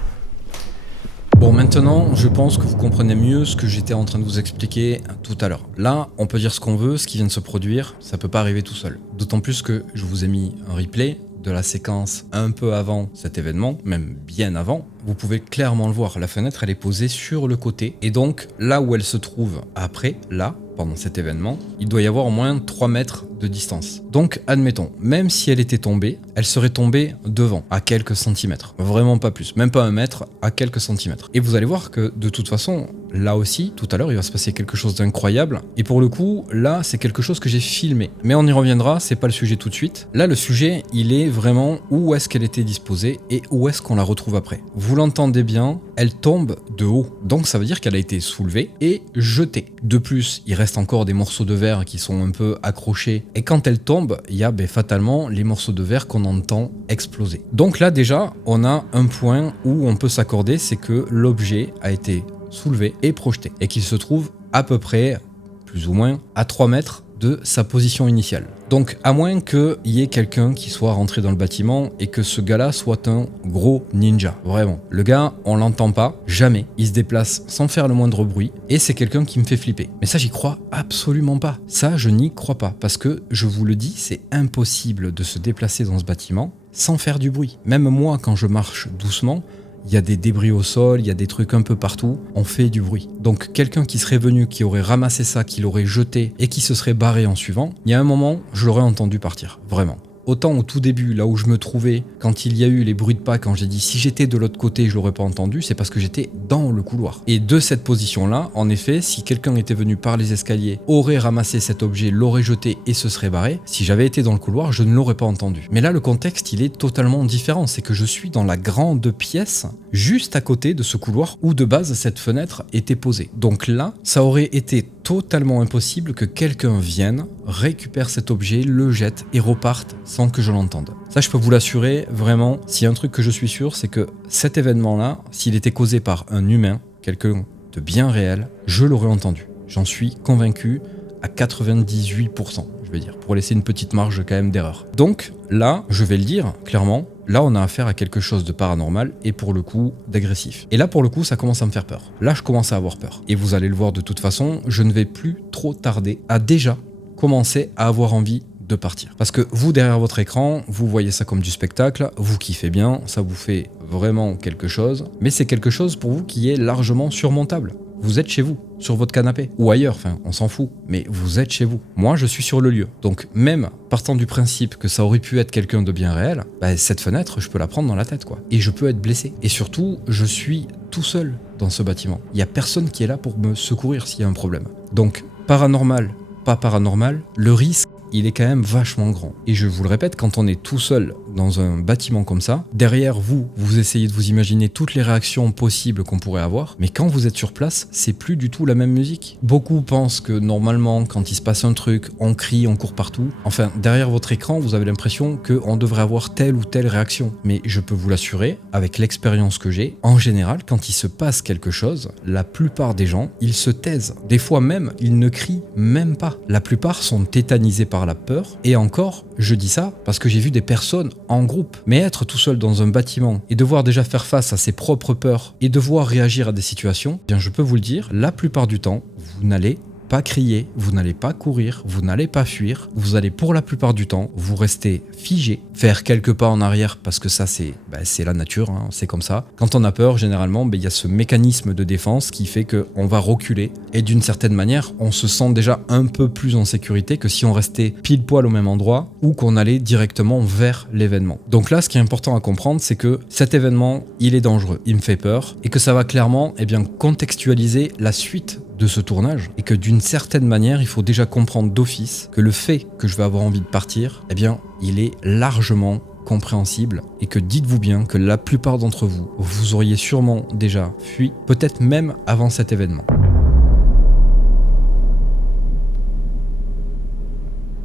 Bon, maintenant, je pense que vous comprenez mieux ce que j'étais en train de vous expliquer tout à l'heure. Là, on peut dire ce qu'on veut, ce qui vient de se produire, ça peut pas arriver tout seul. D'autant plus que je vous ai mis un replay de la séquence un peu avant cet événement, même bien avant. Vous pouvez clairement le voir, la fenêtre elle est posée sur le côté et donc là où elle se trouve après, là, pendant cet événement, il doit y avoir au moins 3 mètres de distance. Donc admettons, même si elle était tombée, elle serait tombée devant, à quelques centimètres. Vraiment pas plus, même pas 1 mètre, à quelques centimètres. Et vous allez voir que de toute façon, là aussi, tout à l'heure, il va se passer quelque chose d'incroyable. Et pour le coup, là, c'est quelque chose que j'ai filmé. Mais on y reviendra, c'est pas le sujet tout de suite. Là, le sujet, il est vraiment où est-ce qu'elle était disposée et où est-ce qu'on la retrouve après. Vous l'entendez bien, elle tombe de haut. Donc ça veut dire qu'elle a été soulevée et jetée. De plus, il reste encore des morceaux de verre qui sont un peu accrochés. Et quand elle tombe, il y a fatalement les morceaux de verre qu'on entend exploser. Donc là, déjà, on a un point où on peut s'accorder, c'est que l'objet a été soulevé et projeté. Et qu'il se trouve à peu près, plus ou moins, à 3 mètres de sa position initiale. Donc à moins qu'il y ait quelqu'un qui soit rentré dans le bâtiment et que ce gars-là soit un gros ninja, vraiment. Le gars, on l'entend pas, jamais. Il se déplace sans faire le moindre bruit et c'est quelqu'un qui me fait flipper. Mais ça, j'y crois absolument pas. Ça, je n'y crois pas parce que, je vous le dis, c'est impossible de se déplacer dans ce bâtiment sans faire du bruit. Même moi, quand je marche doucement, il y a des débris au sol, il y a des trucs un peu partout, on fait du bruit. Donc quelqu'un qui serait venu, qui aurait ramassé ça, qui l'aurait jeté et qui se serait barré en suivant, il y a un moment, je l'aurais entendu partir, vraiment. Autant au tout début, là où je me trouvais, quand il y a eu les bruits de pas, quand j'ai dit si j'étais de l'autre côté, je l'aurais pas entendu, c'est parce que j'étais dans le couloir. Et de cette position-là, en effet, si quelqu'un était venu par les escaliers, aurait ramassé cet objet, l'aurait jeté et se serait barré, si j'avais été dans le couloir, je ne l'aurais pas entendu. Mais là, le contexte, il est totalement différent. C'est que je suis dans la grande pièce, juste à côté de ce couloir où de base cette fenêtre était posée. Donc là, ça aurait été totalement impossible que quelqu'un vienne, récupère cet objet, le jette et reparte sans que je l'entende. Ça, je peux vous l'assurer, vraiment, s'il y a un truc que je suis sûr, c'est que cet événement-là, s'il était causé par un humain, quelqu'un de bien réel, je l'aurais entendu. J'en suis convaincu à 98%, je vais dire, pour laisser une petite marge quand même d'erreur. Donc là, je vais le dire clairement, là on a affaire à quelque chose de paranormal et pour le coup d'agressif. Et là pour le coup ça commence à me faire peur. Là je commence à avoir peur. Et vous allez le voir de toute façon, je ne vais plus trop tarder à déjà commencer à avoir envie de partir. Parce que vous derrière votre écran, vous voyez ça comme du spectacle, vous kiffez bien, ça vous fait vraiment quelque chose, mais c'est quelque chose pour vous qui est largement surmontable. Vous êtes chez vous, sur votre canapé, ou ailleurs, enfin, on s'en fout, mais vous êtes chez vous. Moi, je suis sur le lieu. Donc, même partant du principe que ça aurait pu être quelqu'un de bien réel, cette fenêtre, je peux la prendre dans la tête, quoi. Et je peux être blessé. Et surtout, je suis tout seul dans ce bâtiment. Il n'y a personne qui est là pour me secourir s'il y a un problème. Donc, paranormal, pas paranormal, le risque, il est quand même vachement grand. Et je vous le répète, quand on est tout seul dans un bâtiment comme ça, derrière vous, vous essayez de vous imaginer toutes les réactions possibles qu'on pourrait avoir, mais quand vous êtes sur place, c'est plus du tout la même musique. Beaucoup pensent que normalement, quand il se passe un truc, on crie, on court partout. Enfin, derrière votre écran, vous avez l'impression qu'on devrait avoir telle ou telle réaction. Mais je peux vous l'assurer, avec l'expérience que j'ai, en général, quand il se passe quelque chose, la plupart des gens, ils se taisent. Des fois même, ils ne crient même pas. La plupart sont tétanisés par la peur, et encore, je dis ça parce que j'ai vu des personnes en groupe, mais être tout seul dans un bâtiment et devoir déjà faire face à ses propres peurs et devoir réagir à des situations, bien je peux vous le dire, la plupart du temps, vous n'allez pas crier, vous n'allez pas courir, vous n'allez pas fuir, vous allez pour la plupart du temps, vous rester figé, faire quelques pas en arrière parce que ça c'est la nature, hein, c'est comme ça. Quand on a peur, généralement, il y a ce mécanisme de défense qui fait qu'on va reculer et d'une certaine manière, on se sent déjà un peu plus en sécurité que si on restait pile poil au même endroit ou qu'on allait directement vers l'événement. Donc là, ce qui est important à comprendre, c'est que cet événement, il est dangereux, il me fait peur et que ça va clairement contextualiser la suite de ce tournage et que d'une certaine manière, il faut déjà comprendre d'office que le fait que je vais avoir envie de partir, il est largement compréhensible et que dites-vous bien que la plupart d'entre vous, vous auriez sûrement déjà fui, peut-être même avant cet événement.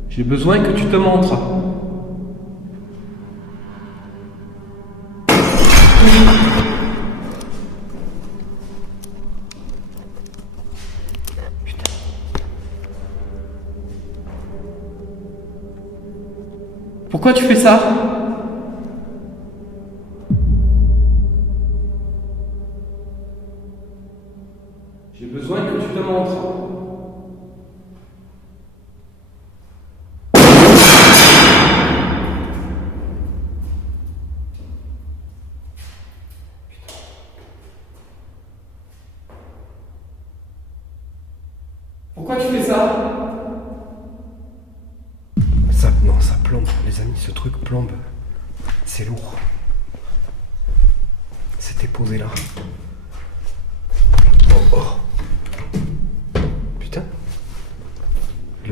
J'ai besoin que tu te montres. Pourquoi tu fais ça? J'ai besoin que tu te montres. Pourquoi tu fais ça? Non, ça plombe, les amis, ce truc plombe. C'est lourd. C'était posé là. Oh.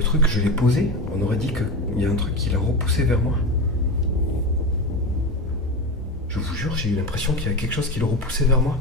le truc, je l'ai posé. On aurait dit qu'il y a un truc qui l'a repoussé vers moi. Je vous jure, j'ai eu l'impression qu'il y a quelque chose qui le repoussait vers moi.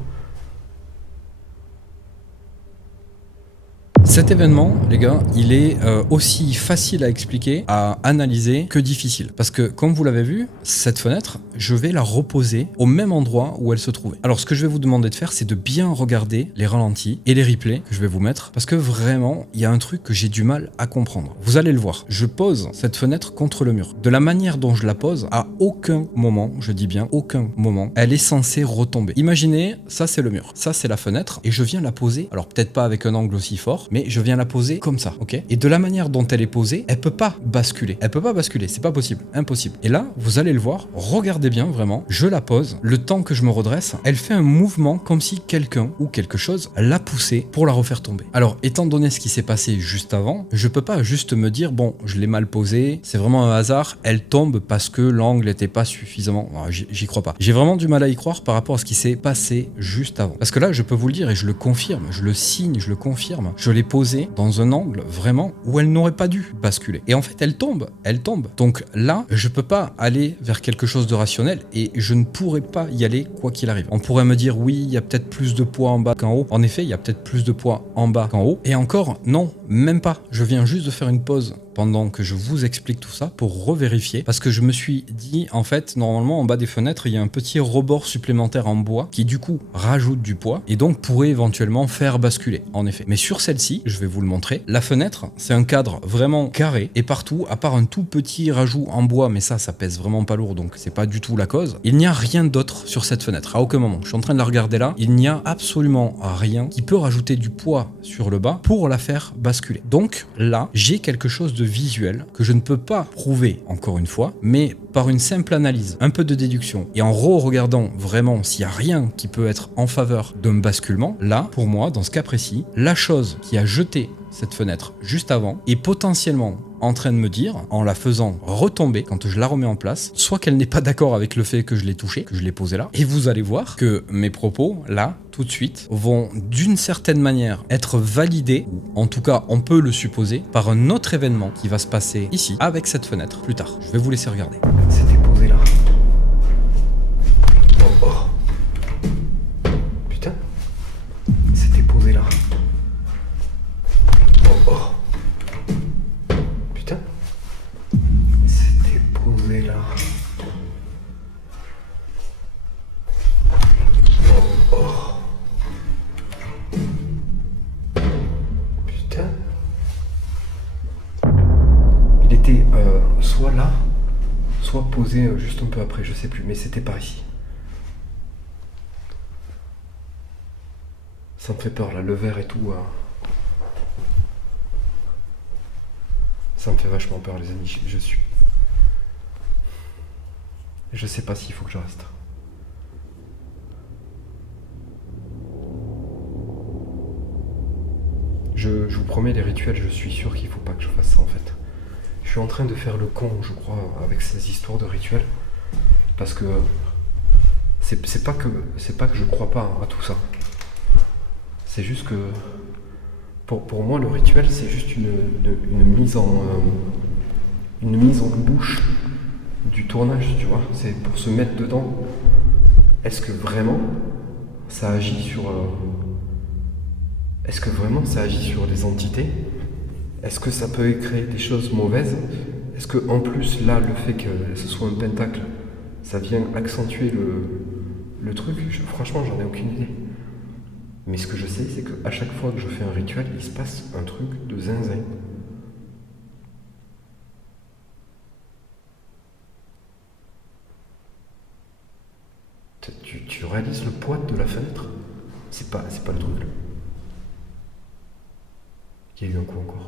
Cet événement, les gars, il est aussi facile à expliquer, à analyser que difficile. Parce que, comme vous l'avez vu, cette fenêtre, je vais la reposer au même endroit où elle se trouvait. Alors, ce que je vais vous demander de faire, c'est de bien regarder les ralentis et les replays que je vais vous mettre. Parce que vraiment, il y a un truc que j'ai du mal à comprendre. Vous allez le voir. Je pose cette fenêtre contre le mur. De la manière dont je la pose, à aucun moment, je dis bien aucun moment, elle est censée retomber. Imaginez, ça c'est le mur, ça c'est la fenêtre, et je viens la poser, alors peut-être pas avec un angle aussi fort, mais je viens la poser comme ça, ok? Et de la manière dont elle est posée, elle peut pas basculer. Elle peut pas basculer, c'est pas possible, impossible. Et là, vous allez le voir, regardez bien vraiment, je la pose, le temps que je me redresse, elle fait un mouvement comme si quelqu'un ou quelque chose l'a poussée pour la refaire tomber. Alors, étant donné ce qui s'est passé juste avant, je peux pas juste me dire, bon, je l'ai mal posée, c'est vraiment un hasard, elle tombe parce que l'angle n'était pas suffisamment... J'y crois pas. J'ai vraiment du mal à y croire par rapport à ce qui s'est passé juste avant. Parce que là, je peux vous le dire et je le confirme, je le signe, je le confirme, je l'ai posée dans un angle vraiment où elle n'aurait pas dû basculer. Et en fait, elle tombe, elle tombe. Donc là, je peux pas aller vers quelque chose de rationnel et je ne pourrais pas y aller quoi qu'il arrive. On pourrait me dire, oui, il y a peut-être plus de poids en bas qu'en haut. En effet, il y a peut-être plus de poids en bas qu'en haut. Et encore, non, même pas. Je viens juste de faire une pause pendant que je vous explique tout ça pour revérifier, parce que je me suis dit, en fait, normalement en bas des fenêtres il y a un petit rebord supplémentaire en bois qui du coup rajoute du poids et donc pourrait éventuellement faire basculer, en effet. Mais sur celle-ci, je vais vous le montrer, la fenêtre c'est un cadre vraiment carré et partout, à part un tout petit rajout en bois, mais ça pèse vraiment pas lourd, donc c'est pas du tout la cause, il n'y a rien d'autre sur cette fenêtre, à aucun moment. Je suis en train de la regarder là, il n'y a absolument rien qui peut rajouter du poids sur le bas pour la faire basculer. Donc là, j'ai quelque chose de visuel que je ne peux pas prouver encore une fois, mais par une simple analyse, un peu de déduction et en regardant vraiment s'il n'y a rien qui peut être en faveur d'un basculement, là pour moi dans ce cas précis, la chose qui a jeté cette fenêtre juste avant est potentiellement en train de me dire, en la faisant retomber quand je la remets en place, soit qu'elle n'est pas d'accord avec le fait que je l'ai touchée, que je l'ai posée là, et vous allez voir que mes propos, là, tout de suite, vont d'une certaine manière être validés, ou en tout cas on peut le supposer, par un autre événement qui va se passer ici, avec cette fenêtre, plus tard. Je vais vous laisser regarder. C'était posé là. Oh, oh. Putain. C'était posé là. Oh, oh. Putain. C'était posé là. Oh, oh. Putain. Il était soit là, soit posé juste un peu après, je sais plus, mais c'était par ici. Ça me fait peur là, le verre et tout. Ça me fait vachement peur les amis, je suis... Je sais pas s'il faut que je reste. Je vous promets les rituels, je suis sûr qu'il faut pas que je fasse ça en fait. Je suis en train de faire le con, je crois, avec ces histoires de rituels. Parce que c'est pas que je crois pas à tout ça. C'est juste que pour moi le rituel c'est juste une mise en bouche du tournage, tu vois. C'est pour se mettre dedans. Est-ce que vraiment ça agit sur les entités? Est-ce que ça peut créer des choses mauvaises? Est-ce que en plus là le fait que ce soit un pentacle, ça vient accentuer le truc? Franchement j'en ai aucune idée. Mais ce que je sais, c'est qu'à chaque fois que je fais un rituel, il se passe un truc de zinzin. Tu réalises le poids de la fenêtre? C'est pas le truc là. Il y a eu un coup encore.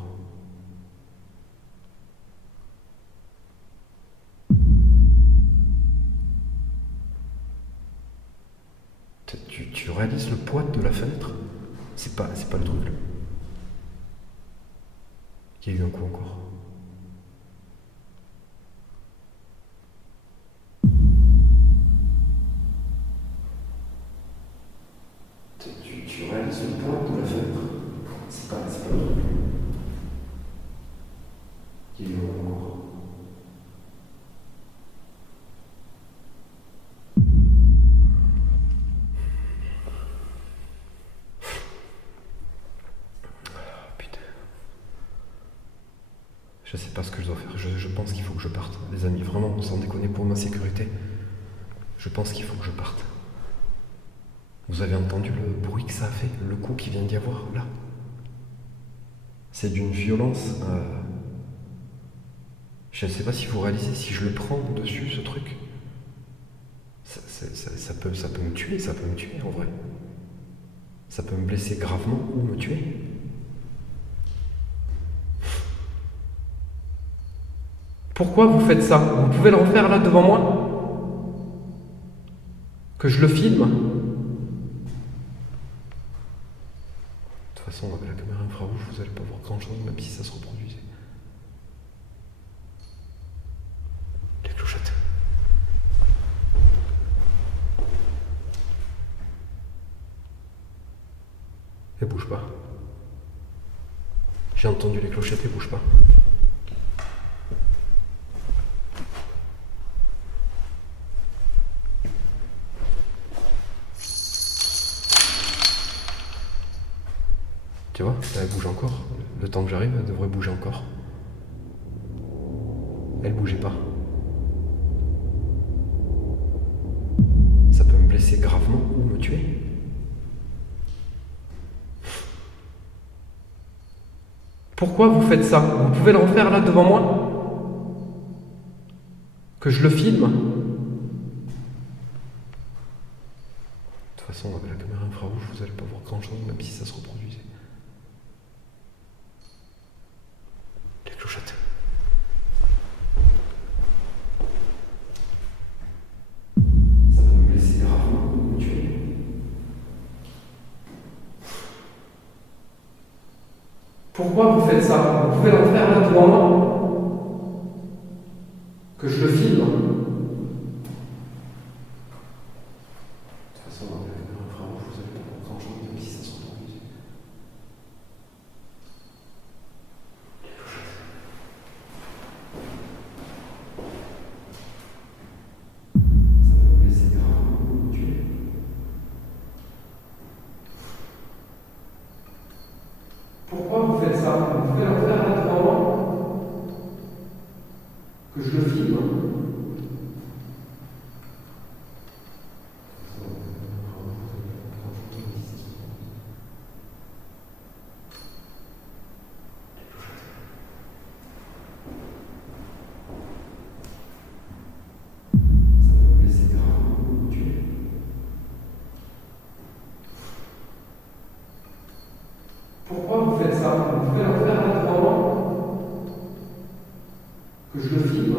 Tu réalises le poids de la fenêtre? C'est pas le truc là. Il y a eu un coup encore. Tu réalises le poids de la fenêtre? C'est pas le truc là. Je sais pas ce que je dois faire. Je pense qu'il faut que je parte, les amis. Vraiment, sans déconner, pour ma sécurité. Je pense qu'il faut que je parte. Vous avez entendu le bruit que ça a fait, le coup qu'il vient d'y avoir, là? C'est d'une violence... Je ne sais pas si vous réalisez, si je le prends dessus, ce truc, ça peut me tuer, en vrai. Ça peut me blesser gravement ou me tuer. Pourquoi vous faites ça? Vous pouvez le refaire là devant moi? Que je le filme? De toute façon, avec la caméra infrarouge, vous n'allez pas voir grand chose, même si ça se reproduisait. Les clochettes. Elles bougent pas. J'ai entendu les clochettes, elles bougent pas. Tu vois, elle bouge encore. Le temps que j'arrive, elle devrait bouger encore. Elle bougeait pas. Ça peut me blesser gravement ou me tuer. Pourquoi vous faites ça? Vous pouvez le refaire là devant moi? Que je le filme? De toute façon, avec la caméra infrarouge, vous n'allez pas voir grand chose, même si ça se reproduisait. Les clochettes. Ça peut me blesser gravement ou me tuer. Pourquoi vous faites ça? Vous pouvez le refaire là devant moi? Que je le filme? De toute façon, avec la caméra infrarouge, vous n'allez pas voir grand chose, même si ça se reproduisait. Ça peut me blesser gravement ou me tuer. Pourquoi vous faites ça? Vous pouvez le refaire là devant moi? Que je le filme? Ça peut me blesser gravement ou me tuer. Pourquoi vous faites ça? Vous pouvez le refaire là devant moi? Que je le filme?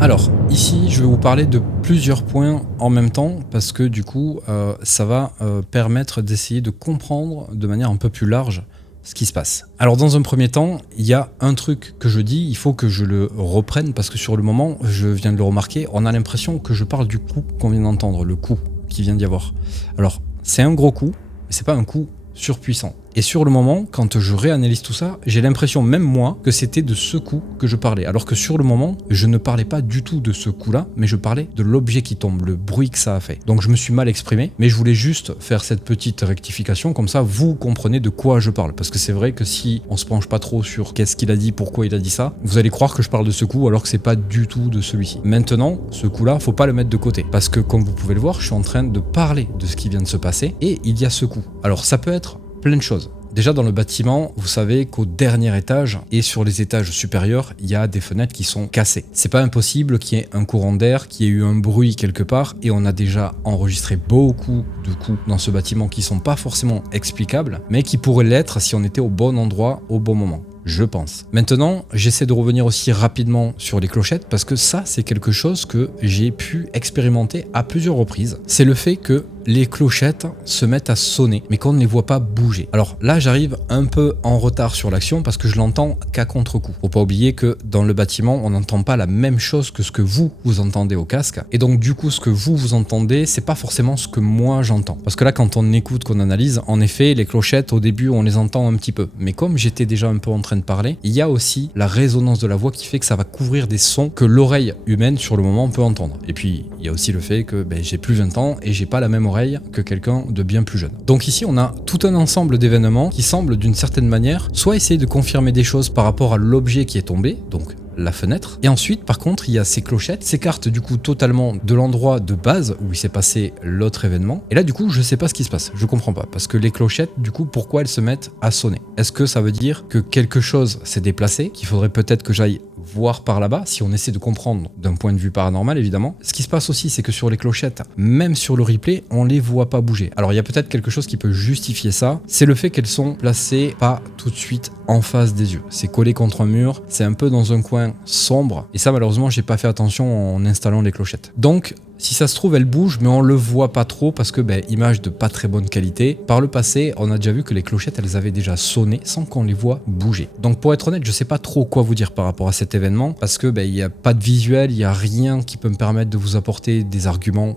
Alors, ici, je vais vous parler de plusieurs points en même temps parce que du coup, ça va permettre d'essayer de comprendre de manière un peu plus large ce qui se passe. Alors, dans un premier temps, il y a un truc que je dis, il faut que je le reprenne parce que sur le moment, je viens de le remarquer, on a l'impression que je parle du coup qu'on vient d'entendre, le coup qui vient d'y avoir. Alors, c'est un gros coup, mais c'est pas un coup surpuissant. Et sur le moment, quand je réanalyse tout ça, j'ai l'impression, même moi, que c'était de ce coup que je parlais. Alors que sur le moment, je ne parlais pas du tout de ce coup-là, mais je parlais de l'objet qui tombe, le bruit que ça a fait. Donc je me suis mal exprimé, mais je voulais juste faire cette petite rectification, comme ça vous comprenez de quoi je parle. Parce que c'est vrai que si on se penche pas trop sur qu'est-ce qu'il a dit, pourquoi il a dit ça, vous allez croire que je parle de ce coup alors que c'est pas du tout de celui-ci. Maintenant, ce coup-là, faut pas le mettre de côté. Parce que comme vous pouvez le voir, je suis en train de parler de ce qui vient de se passer, et il y a ce coup. Alors ça peut être plein de choses. Déjà dans le bâtiment, vous savez qu'au dernier étage et sur les étages supérieurs, il y a des fenêtres qui sont cassées. C'est pas impossible qu'il y ait un courant d'air, qu'il y ait eu un bruit quelque part, et on a déjà enregistré beaucoup de coups dans ce bâtiment qui sont pas forcément explicables, mais qui pourraient l'être si on était au bon endroit au bon moment. Je pense. Maintenant, j'essaie de revenir aussi rapidement sur les clochettes parce que ça, c'est quelque chose que j'ai pu expérimenter à plusieurs reprises. C'est le fait que les clochettes se mettent à sonner, mais qu'on ne les voit pas bouger. Alors là, j'arrive un peu en retard sur l'action parce que je l'entends qu'à contre-coup. Faut pas oublier que dans le bâtiment, on n'entend pas la même chose que ce que vous entendez au casque. Et donc du coup, ce que vous entendez, c'est pas forcément ce que moi j'entends. Parce que là, quand on écoute, qu'on analyse, en effet, les clochettes, au début, on les entend un petit peu. Mais comme j'étais déjà un peu en train de parler, il y a aussi la résonance de la voix qui fait que ça va couvrir des sons que l'oreille humaine, sur le moment, peut entendre. Et puis, il y a aussi le fait que j'ai plus 20 ans et j'ai pas la même oreille que quelqu'un de bien plus jeune. Donc ici, on a tout un ensemble d'événements qui semblent d'une certaine manière soit essayer de confirmer des choses par rapport à l'objet qui est tombé, donc la fenêtre. Et ensuite, par contre, il y a ces clochettes, s'écartent du coup totalement de l'endroit de base où il s'est passé l'autre événement. Et là, du coup, je sais pas ce qui se passe. Je comprends pas. Parce que les clochettes, du coup, pourquoi elles se mettent à sonner? Est-ce que ça veut dire que quelque chose s'est déplacé, qu'il faudrait peut-être que j'aille voir par là-bas, si on essaie de comprendre d'un point de vue paranormal, évidemment. Ce qui se passe aussi, c'est que sur les clochettes, même sur le replay, on les voit pas bouger. Alors, il y a peut-être quelque chose qui peut justifier ça. C'est le fait qu'elles sont placées pas tout de suite en face des yeux. C'est collé contre un mur, c'est un peu dans un coin sombre. Et ça, malheureusement, j'ai pas fait attention en installant les clochettes. Donc, si ça se trouve, elle bouge, mais on le voit pas trop parce que, image de pas très bonne qualité. Par le passé, on a déjà vu que les clochettes, elles avaient déjà sonné sans qu'on les voit bouger. Donc, pour être honnête, je sais pas trop quoi vous dire par rapport à cet événement parce que, il y a pas de visuel, il y a rien qui peut me permettre de vous apporter des arguments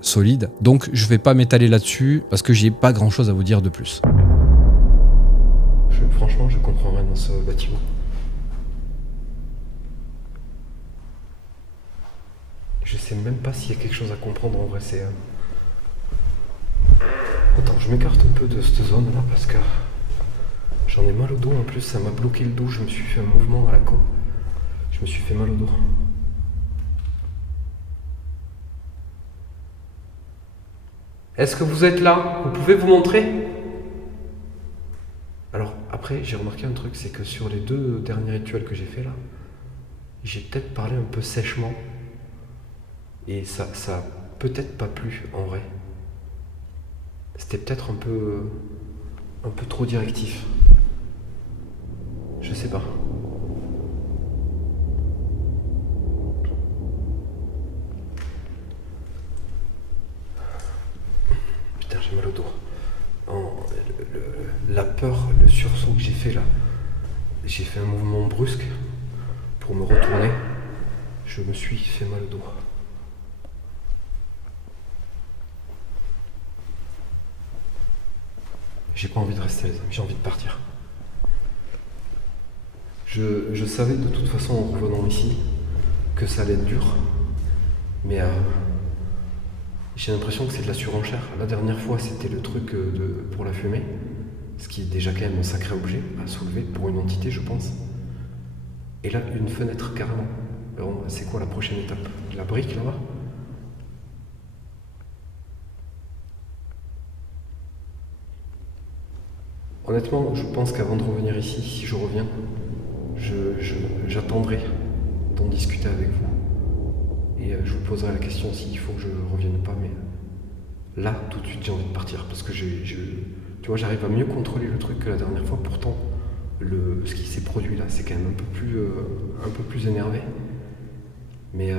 solides. Donc, je vais pas m'étaler là-dessus parce que j'ai pas grand chose à vous dire de plus. Franchement, je comprends rien dans ce bâtiment. Je sais même pas s'il y a quelque chose à comprendre en vrai. Attends, je m'écarte un peu de cette zone là parce que j'en ai mal au dos en plus, ça m'a bloqué le dos, je me suis fait un mouvement à la con. Je me suis fait mal au dos. Est-ce que vous êtes là? Vous pouvez vous montrer? Alors après, j'ai remarqué un truc, c'est que sur les 2 derniers rituels que j'ai fait là, j'ai peut-être parlé un peu sèchement. Et ça a peut-être pas plu en vrai. C'était peut-être un peu trop directif. Je sais pas. Putain, j'ai mal au dos. La peur, le sursaut que j'ai fait là, j'ai fait un mouvement brusque pour me retourner. Je me suis fait mal au dos. J'ai pas envie de rester les amis, j'ai envie de partir. Je savais de toute façon en revenant ici que ça allait être dur, mais j'ai l'impression que c'est de la surenchère. La dernière fois c'était le truc pour la fumée, ce qui est déjà quand même un sacré objet à soulever pour une entité je pense. Et là une fenêtre carrément. Alors, c'est quoi la prochaine étape? La brique là-bas? Honnêtement, je pense qu'avant de revenir ici, si je reviens, j'attendrai d'en discuter avec vous. Et je vous poserai la question s'il faut que je revienne ou pas, mais là, tout de suite, j'ai envie de partir. Parce que tu vois, j'arrive à mieux contrôler le truc que la dernière fois. Pourtant, ce qui s'est produit là, c'est quand même un peu plus énervé. Mais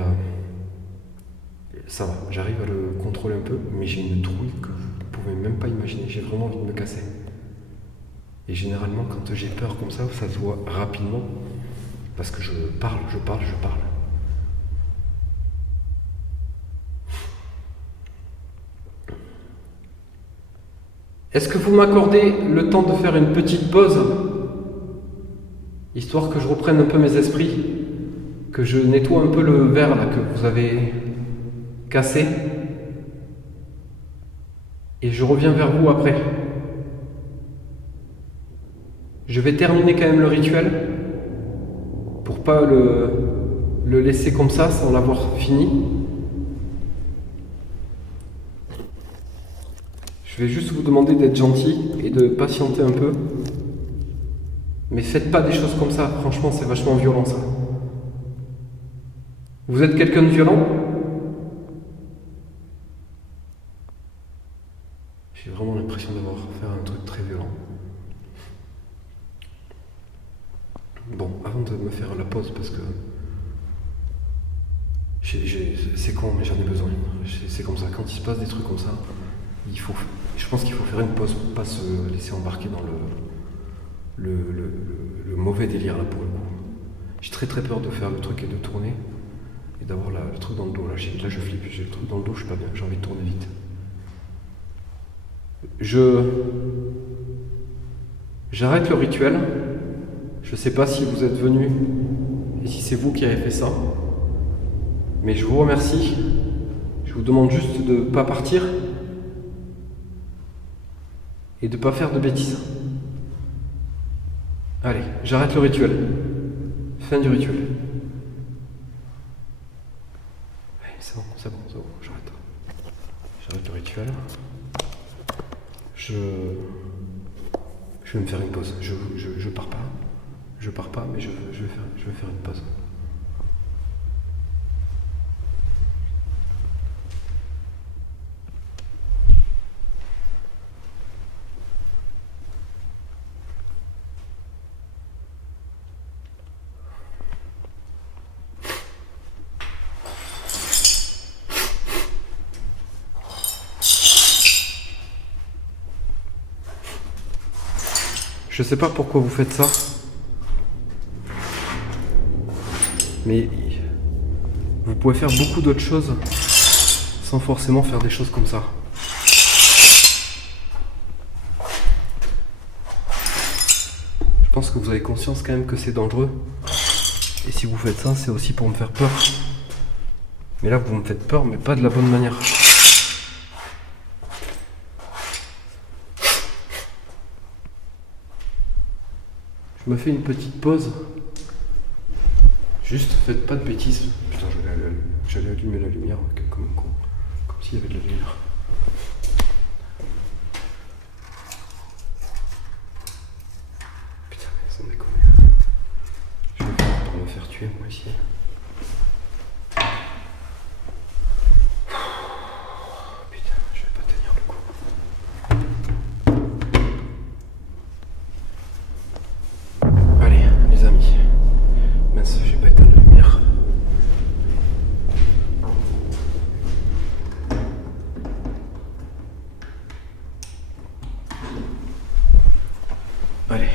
ça va, j'arrive à le contrôler un peu, mais j'ai une trouille que vous ne pouvez même pas imaginer. J'ai vraiment envie de me casser. Et généralement, quand j'ai peur comme ça se voit rapidement. Parce que je parle. Est-ce que vous m'accordez le temps de faire une petite pause? Histoire que je reprenne un peu mes esprits, que je nettoie un peu le verre là que vous avez cassé. Et je reviens vers vous après. Je vais terminer quand même le rituel pour pas le laisser comme ça sans l'avoir fini. Je vais juste vous demander d'être gentil et de patienter un peu. Mais faites pas des choses comme ça, franchement c'est vachement violent ça. Vous êtes quelqu'un de violent? J'ai vraiment l'impression d'avoir fait un truc très violent. Bon, avant de me faire la pause, parce que c'est con, mais j'en ai besoin. C'est comme ça, quand il se passe des trucs comme ça, je pense qu'il faut faire une pause pour pas se laisser embarquer dans le mauvais délire là pour le coup. J'ai très très peur de faire le truc et de tourner et d'avoir le truc dans le dos. Là je flippe, j'ai le truc dans le dos, je suis pas bien, j'ai envie de tourner vite. J'arrête le rituel. Je sais pas si vous êtes venus et si c'est vous qui avez fait ça. Mais je vous remercie. Je vous demande juste de ne pas partir et de ne pas faire de bêtises. Allez, j'arrête le rituel. Fin du rituel. Allez, c'est bon, j'arrête. J'arrête le rituel. Je vais me faire une pause. Je pars pas. Je pars pas, mais je vais faire une pause. Je sais pas pourquoi vous faites ça, mais vous pouvez faire beaucoup d'autres choses sans forcément faire des choses comme ça. Je pense que vous avez conscience quand même que c'est dangereux. Et si vous faites ça, c'est aussi pour me faire peur. Mais là, vous me faites peur, mais pas de la bonne manière. Je me fais une petite pause. Juste, faites pas de bêtises. Putain, j'allais allumer la lumière comme un con. Comme s'il y avait de la lumière. Putain, mais sans déconner. Je vais finir par me faire tuer, moi, ici. Putain, je vais pas tenir le coup. Allez, les amis. Mince, j'ai pas éteint la lumière. Allez,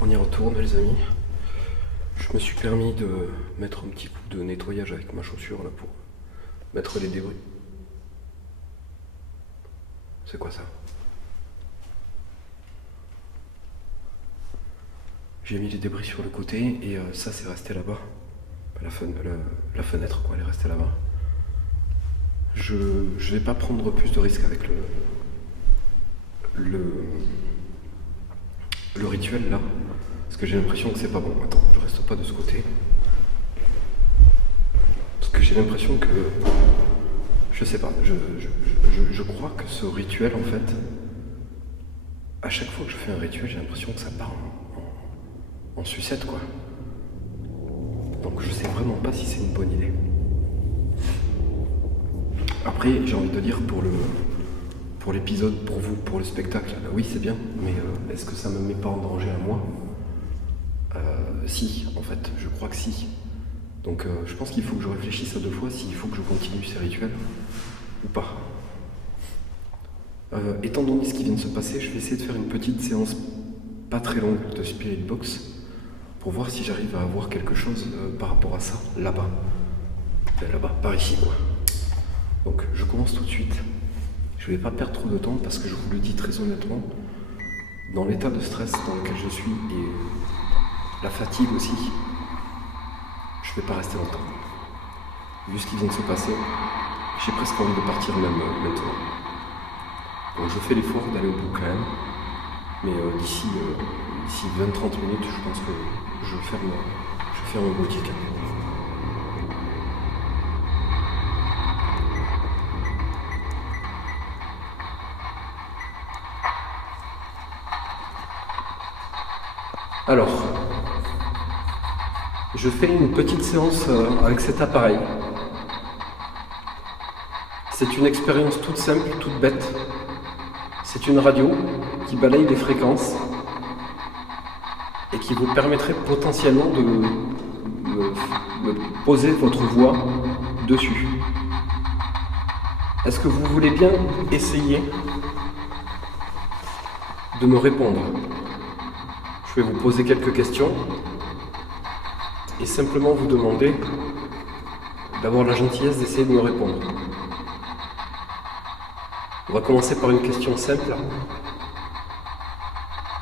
on y retourne les amis. Je me suis permis de mettre un petit coup de nettoyage avec ma chaussure là pour mettre les débris. C'est quoi ça? J'ai mis les débris sur le côté et ça c'est resté là-bas. La fenêtre quoi, elle est restée là-bas. Je vais pas prendre plus de risques avec le rituel là. Parce que j'ai l'impression que c'est pas bon. Attends, je reste pas de ce côté. Parce que j'ai l'impression que... Je sais pas, je crois que ce rituel en fait... À chaque fois que je fais un rituel, j'ai l'impression que ça part en sucette quoi. Donc je sais vraiment pas si c'est une bonne idée. Après j'ai envie de dire pour l'épisode, pour vous, pour le spectacle, oui c'est bien, mais est-ce que ça me met pas en danger à moi? Si, en fait, je crois que si. Donc je pense qu'il faut que je réfléchisse à deux fois s'il faut que je continue ces rituels ou pas. Étant donné ce qui vient de se passer, je vais essayer de faire une petite séance pas très longue de Spirit Box pour voir si j'arrive à avoir quelque chose par rapport à ça, là-bas. Là-bas, par ici, quoi. Donc, je commence tout de suite. Je vais pas perdre trop de temps parce que je vous le dis très honnêtement, dans l'état de stress dans lequel je suis et la fatigue aussi, je vais pas rester longtemps. Vu ce qui vient de se passer, j'ai presque envie de partir même maintenant. Donc, je fais l'effort d'aller au bout quand même, mais d'ici 20-30 minutes, je pense que je ferme boutique. Alors, je fais une petite séance avec cet appareil. C'est une expérience toute simple, toute bête. C'est une radio qui balaye les fréquences et qui vous permettrait potentiellement de me poser votre voix dessus. Est-ce que vous voulez bien essayer de me répondre? Je vais vous poser quelques questions et simplement vous demander d'avoir la gentillesse d'essayer de me répondre. On va commencer par une question simple.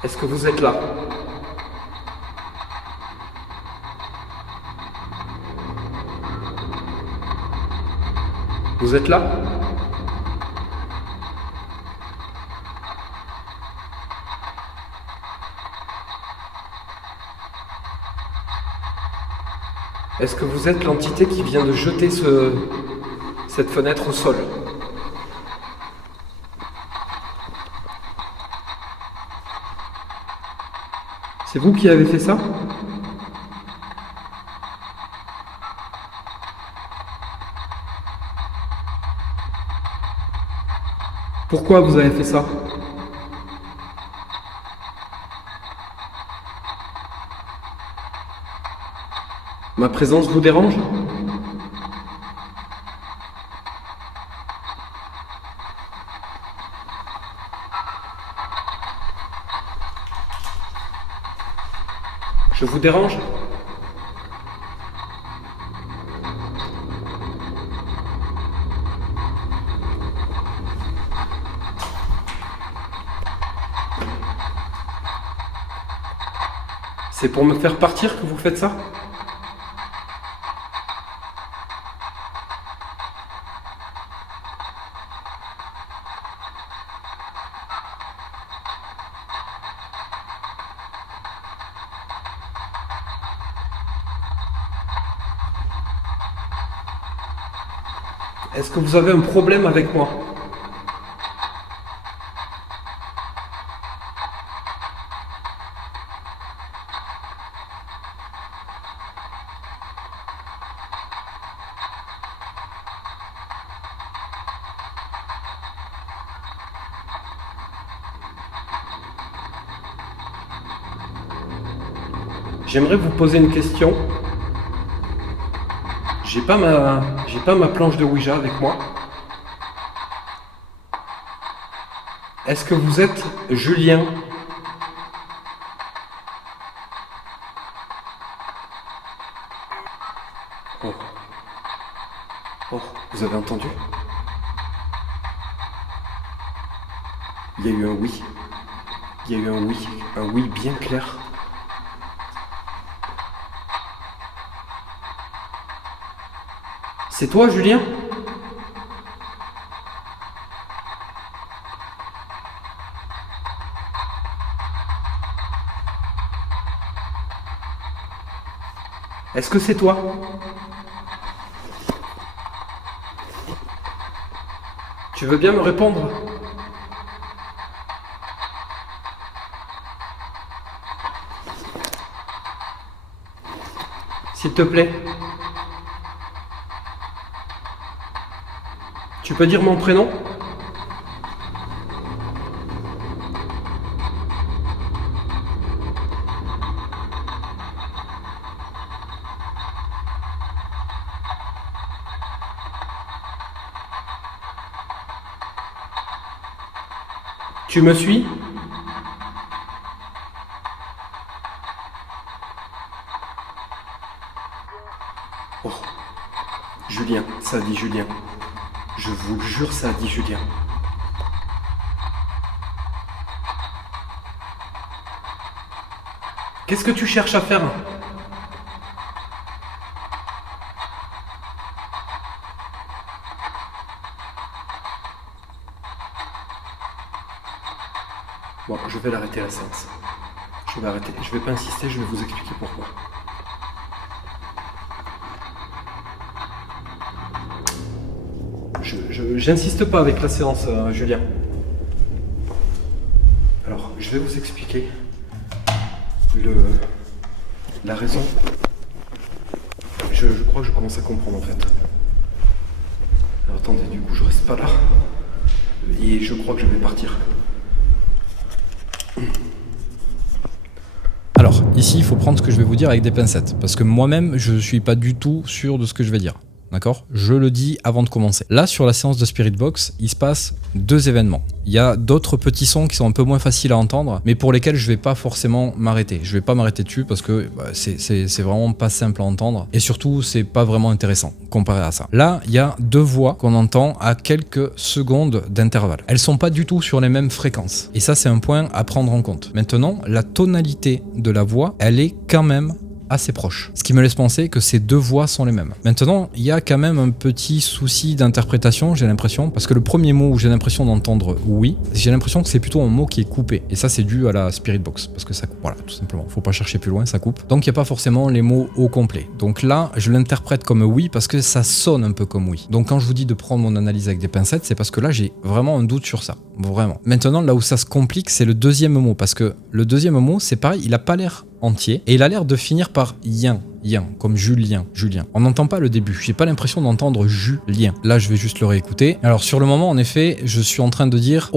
Est-ce que vous êtes là? Vous êtes là? Est-ce que vous êtes l'entité qui vient de jeter cette fenêtre au sol? C'est vous qui avez fait ça? Pourquoi vous avez fait ça? Ma présence vous dérange? Je vous dérange? C'est pour me faire partir que vous faites ça? Est-ce que vous avez un problème avec moi? J'aimerais vous poser une question. J'ai pas ma planche de Ouija avec moi. Est-ce que vous êtes Julien? Oh. Oh, vous avez entendu? Il y a eu un oui. Il y a eu un oui bien clair. C'est toi, Julien? Est-ce que c'est toi? Tu veux bien me répondre? S'il te plaît. Tu peux dire mon prénom? Tu me suis? Oh, Julien, ça dit Julien. Je vous le jure, ça a dit Julien. Qu'est-ce que tu cherches à faire? Bon, je vais l'arrêter la séance. Je vais arrêter. Je vais pas insister, je vais vous expliquer pourquoi. J'insiste pas avec la séance, Julien. Alors, je vais vous expliquer la raison. Je crois que je commence à comprendre en fait. Alors attendez, du coup je reste pas là. Et je crois que je vais partir. Alors, ici, il faut prendre ce que je vais vous dire avec des pincettes, parce que moi-même, je suis pas du tout sûr de ce que je vais dire. D'accord? Je le dis avant de commencer. Là, sur la séance de Spirit Box, il se passe 2 événements. Il y a d'autres petits sons qui sont un peu moins faciles à entendre, mais pour lesquels je vais pas forcément m'arrêter. Je vais pas m'arrêter dessus parce que c'est vraiment pas simple à entendre. Et surtout, c'est pas vraiment intéressant comparé à ça. Là, il y a 2 voix qu'on entend à quelques secondes d'intervalle. Elles sont pas du tout sur les mêmes fréquences. Et ça, c'est un point à prendre en compte. Maintenant, la tonalité de la voix, elle est quand même assez proche. Ce qui me laisse penser que ces 2 voix sont les mêmes. Maintenant, il y a quand même un petit souci d'interprétation, j'ai l'impression, parce que le premier mot où j'ai l'impression d'entendre oui, j'ai l'impression que c'est plutôt un mot qui est coupé. Et ça, c'est dû à la Spirit Box, parce que ça coupe. Voilà, tout simplement. Faut pas chercher plus loin, ça coupe. Donc, il n'y a pas forcément les mots au complet. Donc là, je l'interprète comme oui, parce que ça sonne un peu comme oui. Donc, quand je vous dis de prendre mon analyse avec des pincettes, c'est parce que là, j'ai vraiment un doute sur ça. Vraiment. Maintenant, là où ça se complique, c'est le deuxième mot, parce que le deuxième mot, c'est pareil, il a pas l'air entier et il a l'air de finir par yin, comme Julien. On n'entend pas le début, j'ai pas l'impression d'entendre Julien. Là, je vais juste le réécouter. Alors sur le moment, en effet, je suis en train de dire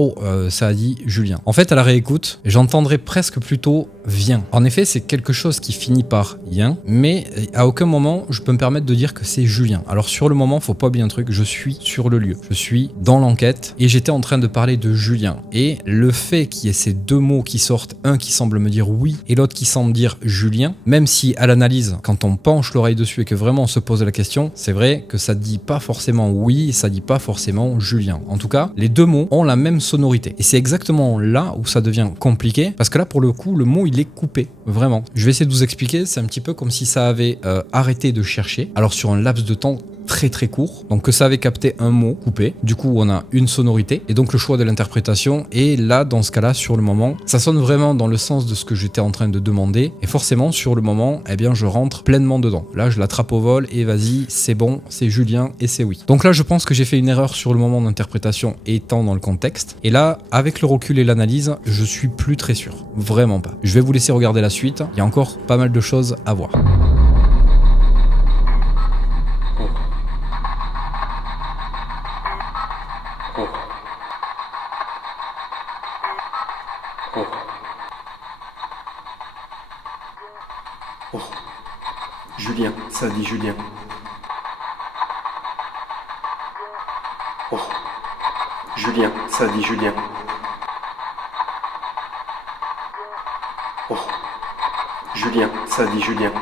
ça a dit Julien. En fait, à la réécoute, j'entendrai presque plutôt vient. En effet, c'est quelque chose qui finit par yin, mais à aucun moment je peux me permettre de dire que c'est Julien. Alors sur le moment, faut pas oublier un truc, je suis sur le lieu, je suis dans l'enquête et j'étais en train de parler de Julien. Et le fait qu'il y ait ces 2 mots qui sortent, un qui semble me dire oui et l'autre qui semble dire Julien, même si à l'analyse, quand on penche l'oreille dessus et que vraiment on se pose la question, c'est vrai que ça dit pas forcément oui, ça dit pas forcément Julien. En tout cas, les 2 mots ont la même sonorité. Et c'est exactement là où ça devient compliqué, parce que là, pour le coup, le mot, il est coupé, vraiment. Je vais essayer de vous expliquer, c'est un petit peu comme si ça avait arrêté de chercher, alors sur un laps de temps très court, donc que ça avait capté un mot coupé, du coup on a une sonorité, et donc le choix de l'interprétation, et là dans ce cas-là, sur le moment, ça sonne vraiment dans le sens de ce que j'étais en train de demander, et forcément sur le moment, eh bien je rentre pleinement dedans. Là je l'attrape au vol, et vas-y, c'est bon, c'est Julien, et c'est oui. Donc là je pense que j'ai fait une erreur sur le moment d'interprétation étant dans le contexte, et là, avec le recul et l'analyse, je suis plus très sûr, vraiment pas. Je vais vous laisser regarder la suite, il y a encore pas mal de choses à voir. Julien, ça dit Julien. Julien, ça dit Julien. Julien, ça dit Julien.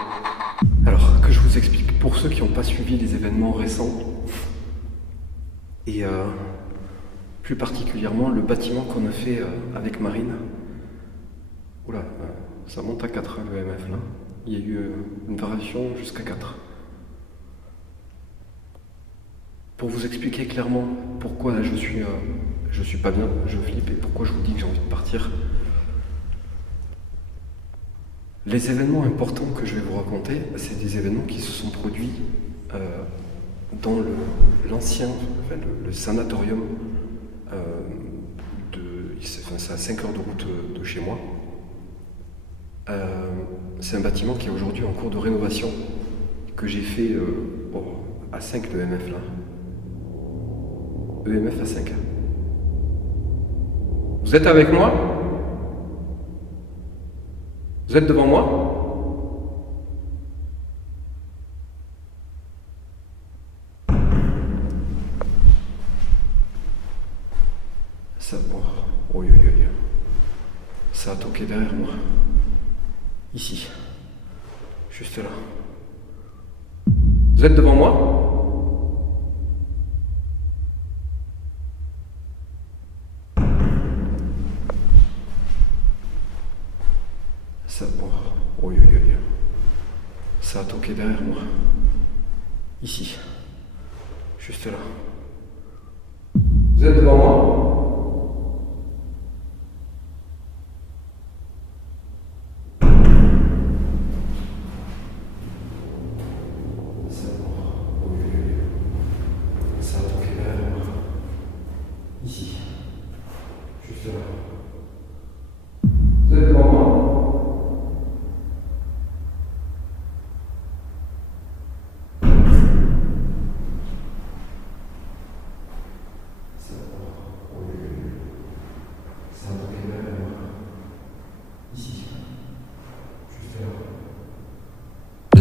Alors, que je vous explique, pour ceux qui n'ont pas suivi les événements récents, et plus particulièrement le bâtiment qu'on a fait avec Marine. Oula, ça monte à 4 le MF là. Il y a eu une variation jusqu'à 4. Pour vous expliquer clairement pourquoi là, je suis pas bien, je flippe, et pourquoi je vous dis que j'ai envie de partir. Les événements importants que je vais vous raconter, c'est des événements qui se sont produits dans l'ancien, le sanatorium c'est à 5 heures de route de chez moi. C'est un bâtiment qui est aujourd'hui en cours de rénovation, que j'ai fait à 5 de EMF là. EMF à 5. Vous êtes avec moi? Vous êtes devant moi? Ça, ça a toqué derrière moi. Ici. Juste là. Vous êtes devant moi? Ça, ça a toqué derrière moi. Ici. Juste là. Vous êtes devant moi?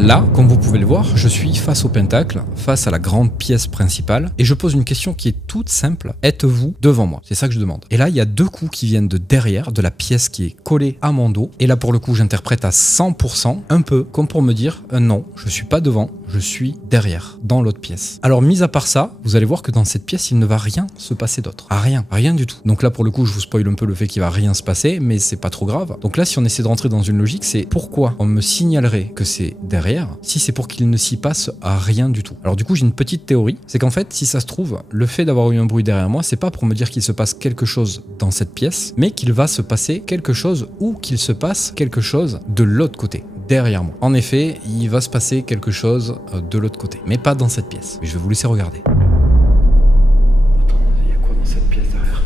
Là, comme vous pouvez le voir, je suis face au pentacle, face à la grande pièce principale, et je pose une question qui est toute simple. Êtes-vous devant moi? C'est ça que je demande. Et là, il y a 2 coups qui viennent de derrière, de la pièce qui est collée à mon dos. Et là, pour le coup, j'interprète à 100%, un peu comme pour me dire non, je suis pas devant, je suis derrière, dans l'autre pièce. Alors, mis à part ça, vous allez voir que dans cette pièce, il ne va rien se passer d'autre. Rien du tout. Donc là, pour le coup, je vous spoil un peu le fait qu'il va rien se passer, mais c'est pas trop grave. Donc là, si on essaie de rentrer dans une logique, c'est pourquoi on me signalerait que c'est derrière, si c'est pour qu'il ne s'y passe à rien du tout. Alors du coup, j'ai une petite théorie, c'est qu'en fait, si ça se trouve, le fait d'avoir eu un bruit derrière moi, c'est pas pour me dire qu'il se passe quelque chose dans cette pièce, mais qu'il va se passer quelque chose ou qu'il se passe quelque chose de l'autre côté, derrière moi. En effet, il va se passer quelque chose de l'autre côté, mais pas dans cette pièce. Mais je vais vous laisser regarder. Attends, il y a quoi dans cette pièce derrière?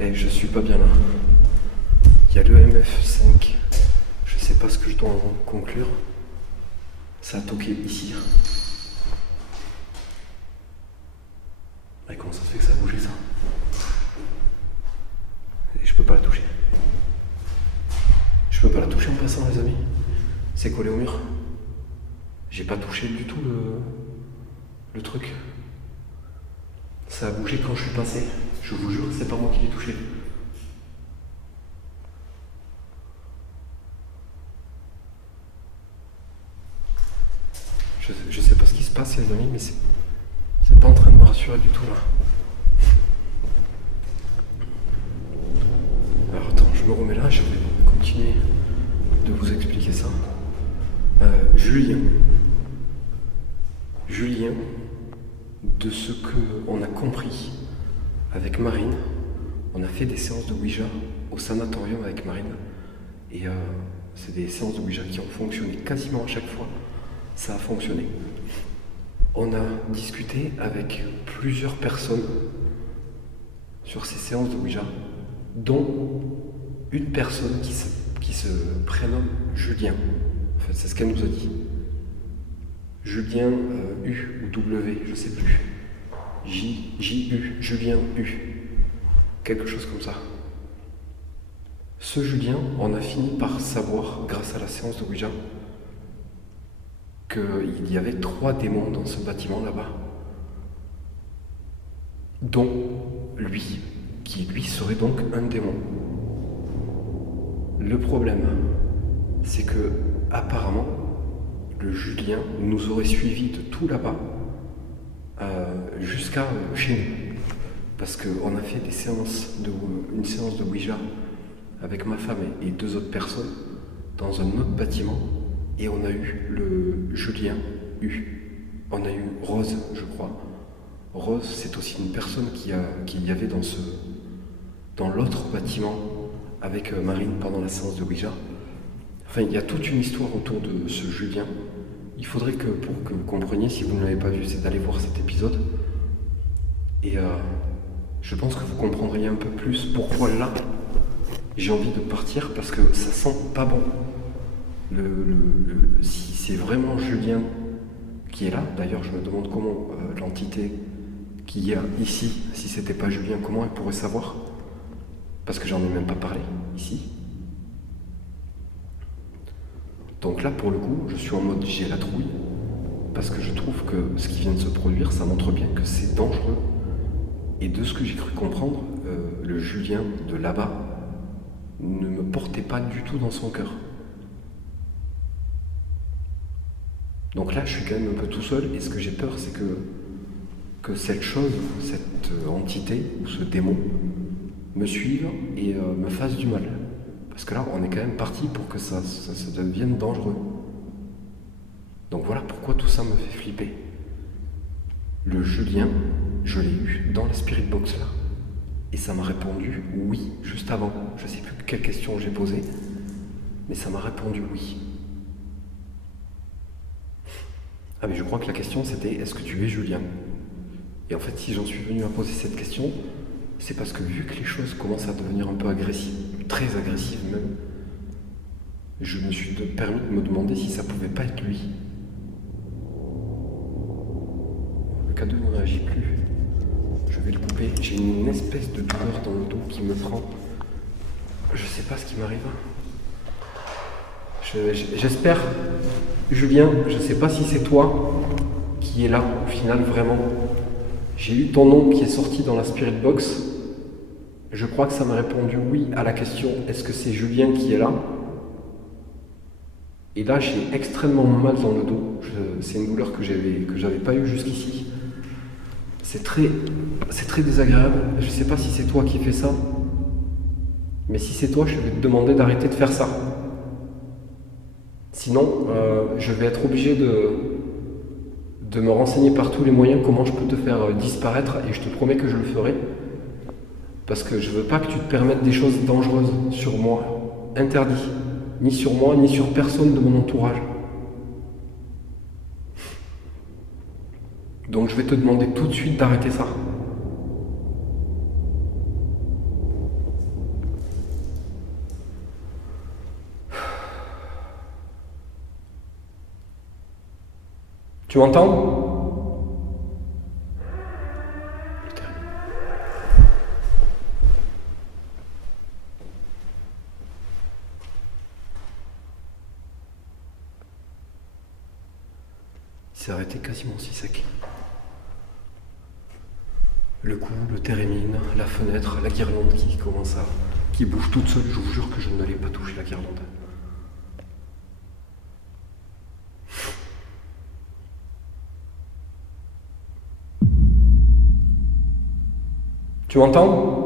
Eh, je suis pas bien là. Il y a le MF5. Je sais pas ce que je dois en conclure. Ça a toqué ici. Mais comment ça se fait que ça a bougé ça? Et je peux pas la toucher. Je peux pas la toucher en passant, les amis. C'est collé au mur. J'ai pas touché du tout le truc. Ça a bougé quand je suis passé. Je vous jure que c'est pas moi qui l'ai touché. Je sais pas ce qui se passe, les amis, mais c'est pas en train de me rassurer du tout là. Alors attends, je me remets là, je vais continuer de vous expliquer ça. Julien, de ce qu'on a compris avec Marine, on a fait des séances de Ouija au sanatorium avec Marine. Et c'est des séances de Ouija qui ont fonctionné quasiment à chaque fois. Ça a fonctionné. On a discuté avec plusieurs personnes sur ces séances de Ouija, dont une personne qui se prénomme Julien. En fait, c'est ce qu'elle nous a dit. Julien U ou W, je sais plus. J-U, Julien U. Quelque chose comme ça. Ce Julien, on a fini par savoir, grâce à la séance de Ouija, qu'il y avait 3 démons dans ce bâtiment là-bas, dont lui, qui lui serait donc un démon. Le problème, c'est que apparemment, le Julien nous aurait suivis de tout là-bas jusqu'à chez nous, parce qu'on a fait une séance de Ouija avec ma femme et 2 autres personnes dans un autre bâtiment. Et on a eu le Julien U. On a eu Rose, je crois. Rose, c'est aussi une personne qui y avait dans l'autre bâtiment avec Marine pendant la séance de Ouija. Enfin, il y a toute une histoire autour de ce Julien. Il faudrait que, pour que vous compreniez, si vous ne l'avez pas vu, c'est d'aller voir cet épisode. Et je pense que vous comprendriez un peu plus pourquoi là, j'ai envie de partir, parce que ça sent pas bon. Si c'est vraiment Julien qui est là, d'ailleurs je me demande comment l'entité qu'il y a ici, si c'était pas Julien, comment elle pourrait savoir, parce que j'en ai même pas parlé ici. Donc là pour le coup je suis en mode j'ai la trouille, parce que je trouve que ce qui vient de se produire, ça montre bien que c'est dangereux. Et de ce que j'ai cru comprendre, le Julien de là-bas ne me portait pas du tout dans son cœur. Donc là, je suis quand même un peu tout seul, et ce que j'ai peur, c'est que cette chose, cette entité, ou ce démon, me suive et me fasse du mal. Parce que là, on est quand même parti pour que ça devienne dangereux. Donc voilà pourquoi tout ça me fait flipper. Le Julien, je l'ai eu dans la Spirit Box là. Et ça m'a répondu oui, juste avant. Je sais plus quelle question j'ai posée, mais ça m'a répondu oui. Ah mais je crois que la question c'était est-ce que tu es Julien? Et en fait si j'en suis venu à poser cette question, c'est parce que vu que les choses commencent à devenir un peu agressives, très agressives même, je me suis permis de me demander si ça pouvait pas être lui. Le K2 ne réagit plus. Je vais le couper. J'ai une espèce de douleur dans le dos qui me prend. Je sais pas ce qui m'arrive. J'espère, Julien, je sais pas si c'est toi qui est là au final vraiment. J'ai eu ton nom qui est sorti dans la Spirit Box. Je crois que ça m'a répondu oui à la question est-ce que c'est Julien qui est là? Et là j'ai extrêmement mal dans le dos. C'est une douleur que j'avais pas eu jusqu'ici. C'est très désagréable. Je sais pas si c'est toi qui fais ça. Mais si c'est toi, je vais te demander d'arrêter de faire ça. Sinon, je vais être obligé de me renseigner par tous les moyens comment je peux te faire disparaître et je te promets que je le ferai. Parce que je veux pas que tu te permettes des choses dangereuses sur moi. Interdit. Ni sur moi, ni sur personne de mon entourage. Donc je vais te demander tout de suite d'arrêter ça. Tu m'entends? Il s'est arrêté quasiment aussi sec. Le cou, le térémine, la fenêtre, la guirlande qui bouge toute seule. Je vous jure que je n'allais pas toucher la guirlande. Tu m'entends?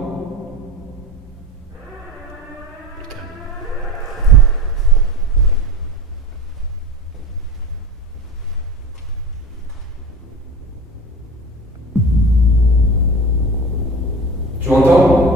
Tu m'entends?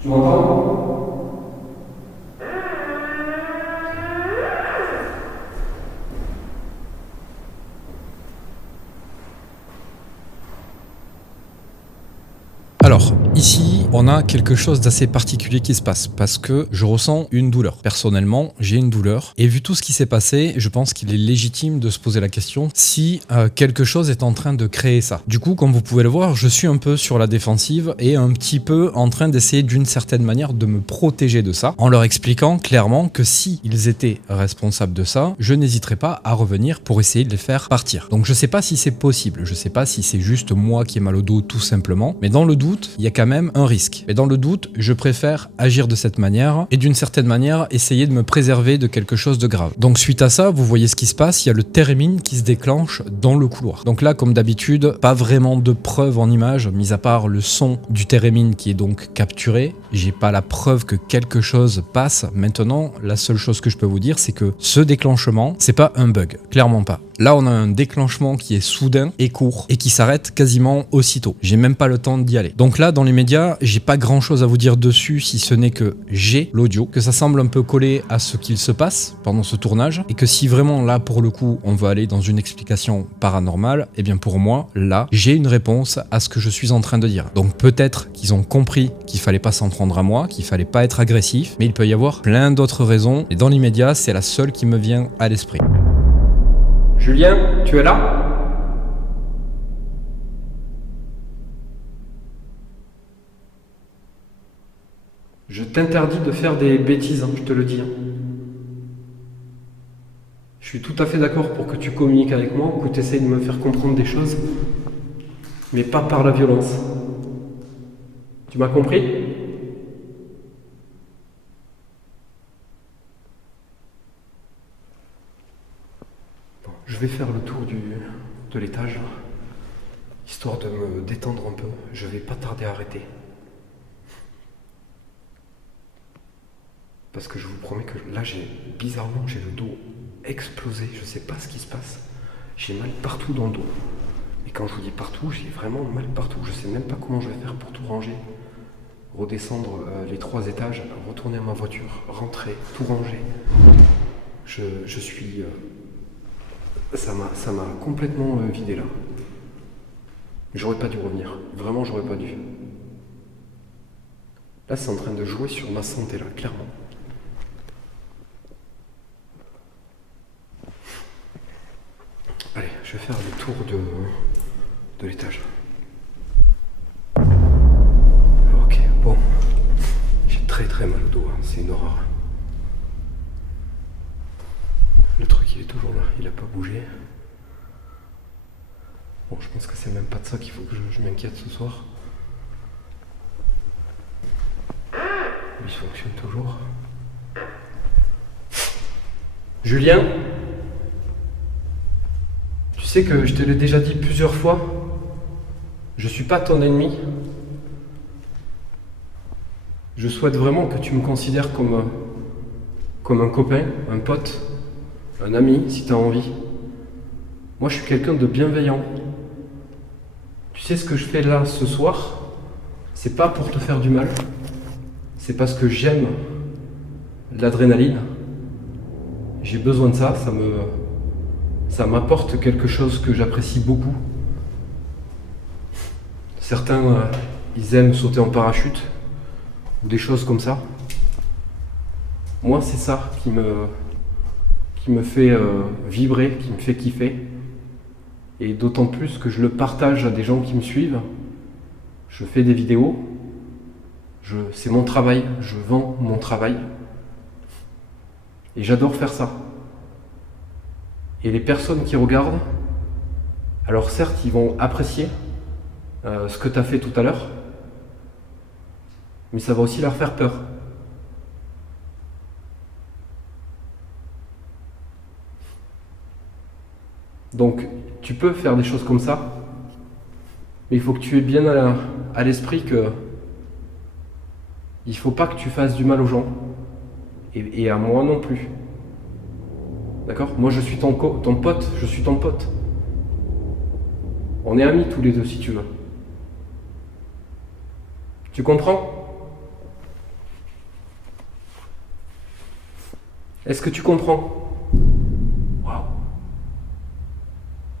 Tu m'entends? Alors, ici, on a quelque chose d'assez particulier qui se passe parce que je ressens une douleur. Personnellement, j'ai une douleur et vu tout ce qui s'est passé, je pense qu'il est légitime de se poser la question si quelque chose est en train de créer ça. Du coup, comme vous pouvez le voir, je suis un peu sur la défensive et un petit peu en train d'essayer d'une certaine manière de me protéger de ça en leur expliquant clairement que si ils étaient responsables de ça, je n'hésiterais pas à revenir pour essayer de les faire partir. Donc je sais pas si c'est possible, je sais pas si c'est juste moi qui ai mal au dos tout simplement, mais dans le doute, il y a quand même un risque. Et dans le doute, je préfère agir de cette manière et d'une certaine manière essayer de me préserver de quelque chose de grave. Donc suite à ça, vous voyez ce qui se passe, il y a le térémine qui se déclenche dans le couloir. Donc là, comme d'habitude, pas vraiment de preuve en image, mis à part le son du térémine qui est donc capturé. J'ai pas la preuve que quelque chose passe. Maintenant, la seule chose que je peux vous dire, c'est que ce déclenchement, c'est pas un bug. Clairement pas. Là, on a un déclenchement qui est soudain et court et qui s'arrête quasiment aussitôt. J'ai même pas le temps d'y aller. Donc là, dans les médias, j'ai pas grand chose à vous dire dessus si ce n'est que j'ai l'audio, que ça semble un peu collé à ce qu'il se passe pendant ce tournage et que si vraiment là, pour le coup, on veut aller dans une explication paranormale, eh bien pour moi, là, j'ai une réponse à ce que je suis en train de dire. Donc peut-être qu'ils ont compris qu'il fallait pas s'en prendre à moi, qu'il fallait pas être agressif, mais il peut y avoir plein d'autres raisons et dans l'immédiat, c'est la seule qui me vient à l'esprit. Julien, tu es là? Je t'interdis de faire des bêtises, hein, je te le dis. Hein. Je suis tout à fait d'accord pour que tu communiques avec moi, que tu essayes de me faire comprendre des choses, mais pas par la violence. Tu m'as compris? Je vais faire le tour de l'étage, histoire de me détendre un peu. Je vais pas tarder à arrêter. Parce que je vous promets que là, bizarrement, j'ai le dos explosé. Je sais pas ce qui se passe. J'ai mal partout dans le dos. Et quand je vous dis partout, j'ai vraiment mal partout. Je sais même pas comment je vais faire pour tout ranger. Redescendre les 3 étages, retourner à ma voiture, rentrer, tout ranger. Je suis... Ça m'a complètement vidé là. J'aurais pas dû revenir. Vraiment, j'aurais pas dû. Là, c'est en train de jouer sur ma santé là, clairement. je vais faire le tour de l'étage. Ok, bon. J'ai très mal au dos, hein. C'est une horreur. Le truc il est toujours là, il a pas bougé. Bon, je pense que c'est même pas de ça qu'il faut que je m'inquiète ce soir. Il fonctionne toujours. Julien, tu sais que je te l'ai déjà dit plusieurs fois, je suis pas ton ennemi. Je souhaite vraiment que tu me considères comme un copain, un pote, un ami, si tu as envie. Moi, je suis quelqu'un de bienveillant. Tu sais ce que je fais là ce soir, c'est pas pour te faire du mal, c'est parce que j'aime l'adrénaline. J'ai besoin de ça, ça m'apporte quelque chose que j'apprécie beaucoup. Certains, ils aiment sauter en parachute, ou des choses comme ça. Moi, c'est ça qui me fait vibrer, qui me fait kiffer. Et d'autant plus que je le partage à des gens qui me suivent. Je fais des vidéos. C'est mon travail, je vends mon travail. Et j'adore faire ça. Et les personnes qui regardent, alors certes, ils vont apprécier ce que tu as fait tout à l'heure, mais ça va aussi leur faire peur. Donc, tu peux faire des choses comme ça, mais il faut que tu aies bien à l'esprit que il faut pas que tu fasses du mal aux gens, et à moi non plus. D'accord ? Moi, je suis ton pote, je suis ton pote. On est amis tous les deux, si tu veux. Tu comprends ? Est-ce que tu comprends ? Waouh.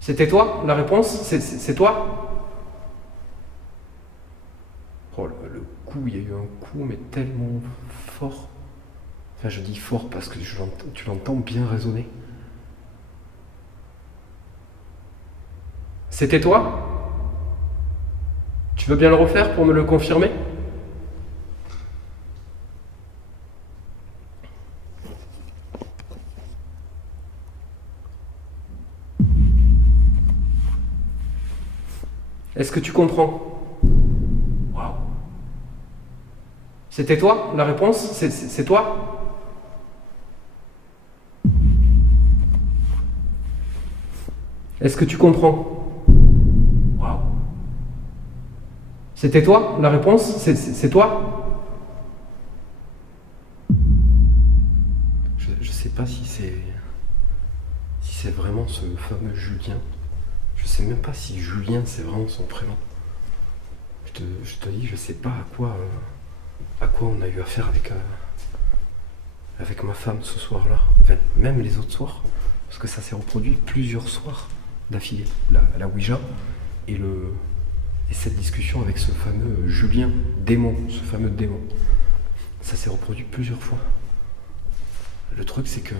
C'était toi, la réponse ? C'est toi ? Oh, le coup, il y a eu un coup, mais tellement fort. Enfin, je dis fort parce que tu l'entends bien résonner. C'était toi ? Tu veux bien le refaire pour me le confirmer ? Est-ce que tu comprends ? Waouh. C'était toi, la réponse ? C'est toi ? Est-ce que tu comprends ? Waouh. C'était toi, la réponse ? C'est toi ? Je sais pas si c'est vraiment ce fameux Julien. Je sais même pas si Julien c'est vraiment son prénom. Je te dis, je sais pas à quoi on a eu affaire avec ma femme ce soir-là. Enfin, même les autres soirs, parce que ça s'est reproduit plusieurs soirs d'affilée. La Ouija et cette discussion avec ce fameux Julien démon, ce fameux démon. Ça s'est reproduit plusieurs fois. Le truc c'est que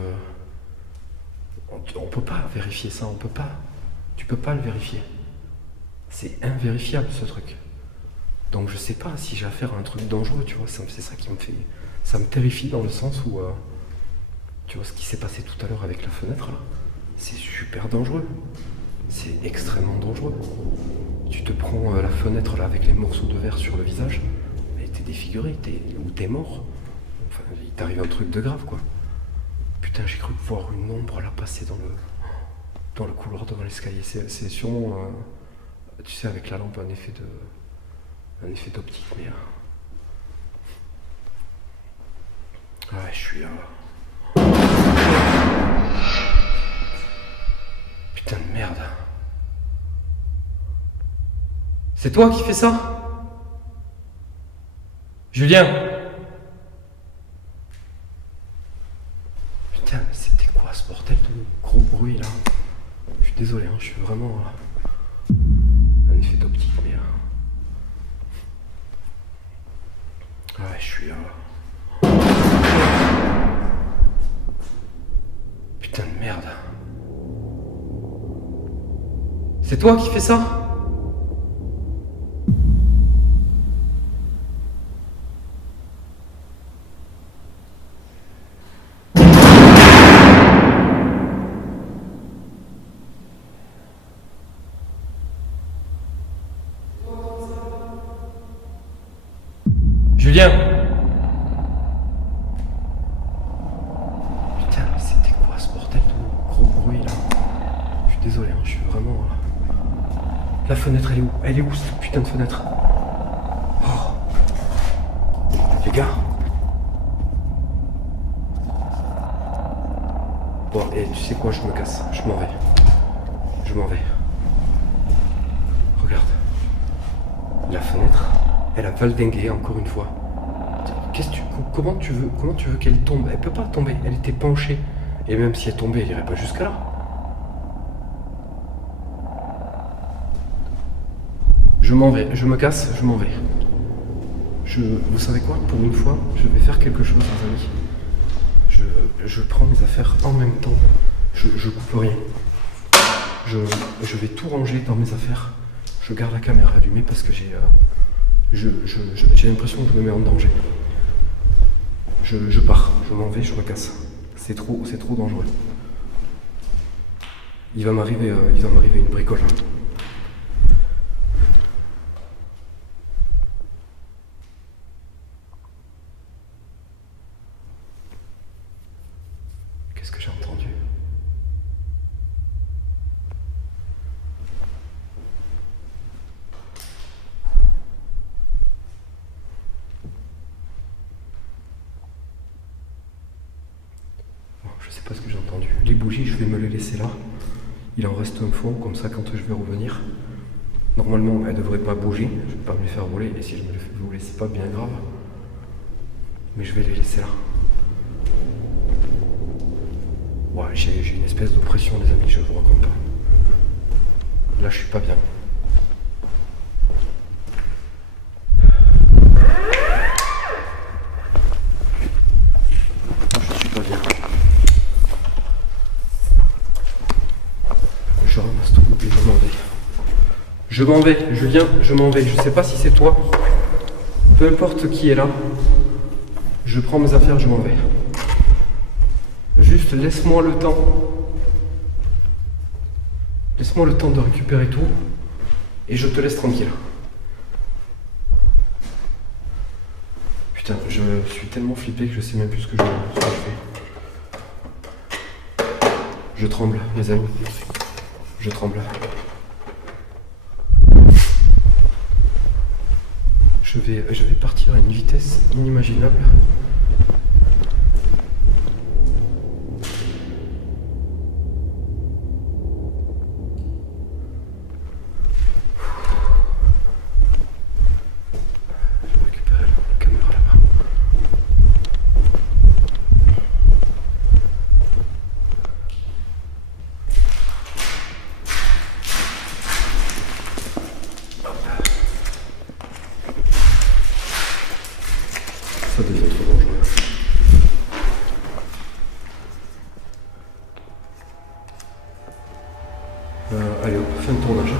on peut pas vérifier ça, tu peux pas le vérifier. C'est invérifiable ce truc. Donc je sais pas si j'ai affaire à un truc dangereux, tu vois, c'est ça qui me fait. Ça me terrifie dans le sens où tu vois ce qui s'est passé tout à l'heure avec la fenêtre là, c'est super dangereux. C'est extrêmement dangereux. Tu te prends la fenêtre là avec les morceaux de verre sur le visage, mais t'es défiguré, ou t'es mort. Enfin, il t'arrive un truc de grave quoi. Putain, j'ai cru voir une ombre là passer dans le couloir devant l'escalier. C'est sûrement, tu sais, avec la lampe, un effet d'optique, mais... Ouais, je suis là. Putain de merde. C'est toi qui fais ça ? Julien ? Putain, mais c'était quoi ce bordel de gros bruit là ? Je suis désolé, je suis vraiment... un effet d'optique, mais... Ouais, je suis là. Putain de merde. C'est toi qui fais ça? Julien! Putain, mais c'était quoi ce bordel de gros bruit là? Je suis désolé, hein, je suis vraiment... La fenêtre, elle est où? Elle est où cette putain de fenêtre? Oh. Les gars. Bon, et tu sais quoi, je me casse, je m'en vais. Je m'en vais. Regarde. La fenêtre, elle a valdingué encore une fois. Comment tu veux qu'elle tombe? Elle peut pas tomber, elle était penchée. Et même si elle tombait, elle irait pas jusqu'à là. Je m'en vais, je me casse, je m'en vais. Vous savez quoi? Pour une fois, je vais faire quelque chose, les amis. Je prends mes affaires en même temps. Je coupe rien. Je vais tout ranger dans mes affaires. Je garde la caméra allumée parce que j'ai l'impression que je me mets en danger. Je pars, je m'en vais, je me casse. C'est trop dangereux. Il va m'arriver une bricole. Qu'est-ce que j'ai entendu? Je sais pas ce que j'ai entendu. Les bougies, je vais me les laisser là. Il en reste un fond, comme ça quand je vais revenir. Normalement, elles ne devraient pas bouger. Je ne vais pas me les faire voler. Et si je me les fais voler, c'est pas bien grave. Mais je vais les laisser là. Ouais, j'ai une espèce d'oppression, les amis, je vous raconte pas. Là, je suis pas bien. Je suis pas bien. Je ramasse tout et je m'en vais. Je m'en vais, Julien, je m'en vais. Je sais pas si c'est toi. Peu importe qui est là. Je prends mes affaires, je m'en vais. Juste laisse-moi le temps. Laisse-moi le temps de récupérer tout. Et je te laisse tranquille. Putain, je suis tellement flippé que je sais même plus ce que je fais. Je tremble, mes amis. Je tremble. Je vais partir à une vitesse inimaginable. Je vais récupérer la caméra là-bas. Ça devient trop dangereux. Allez hop, fin de tournage.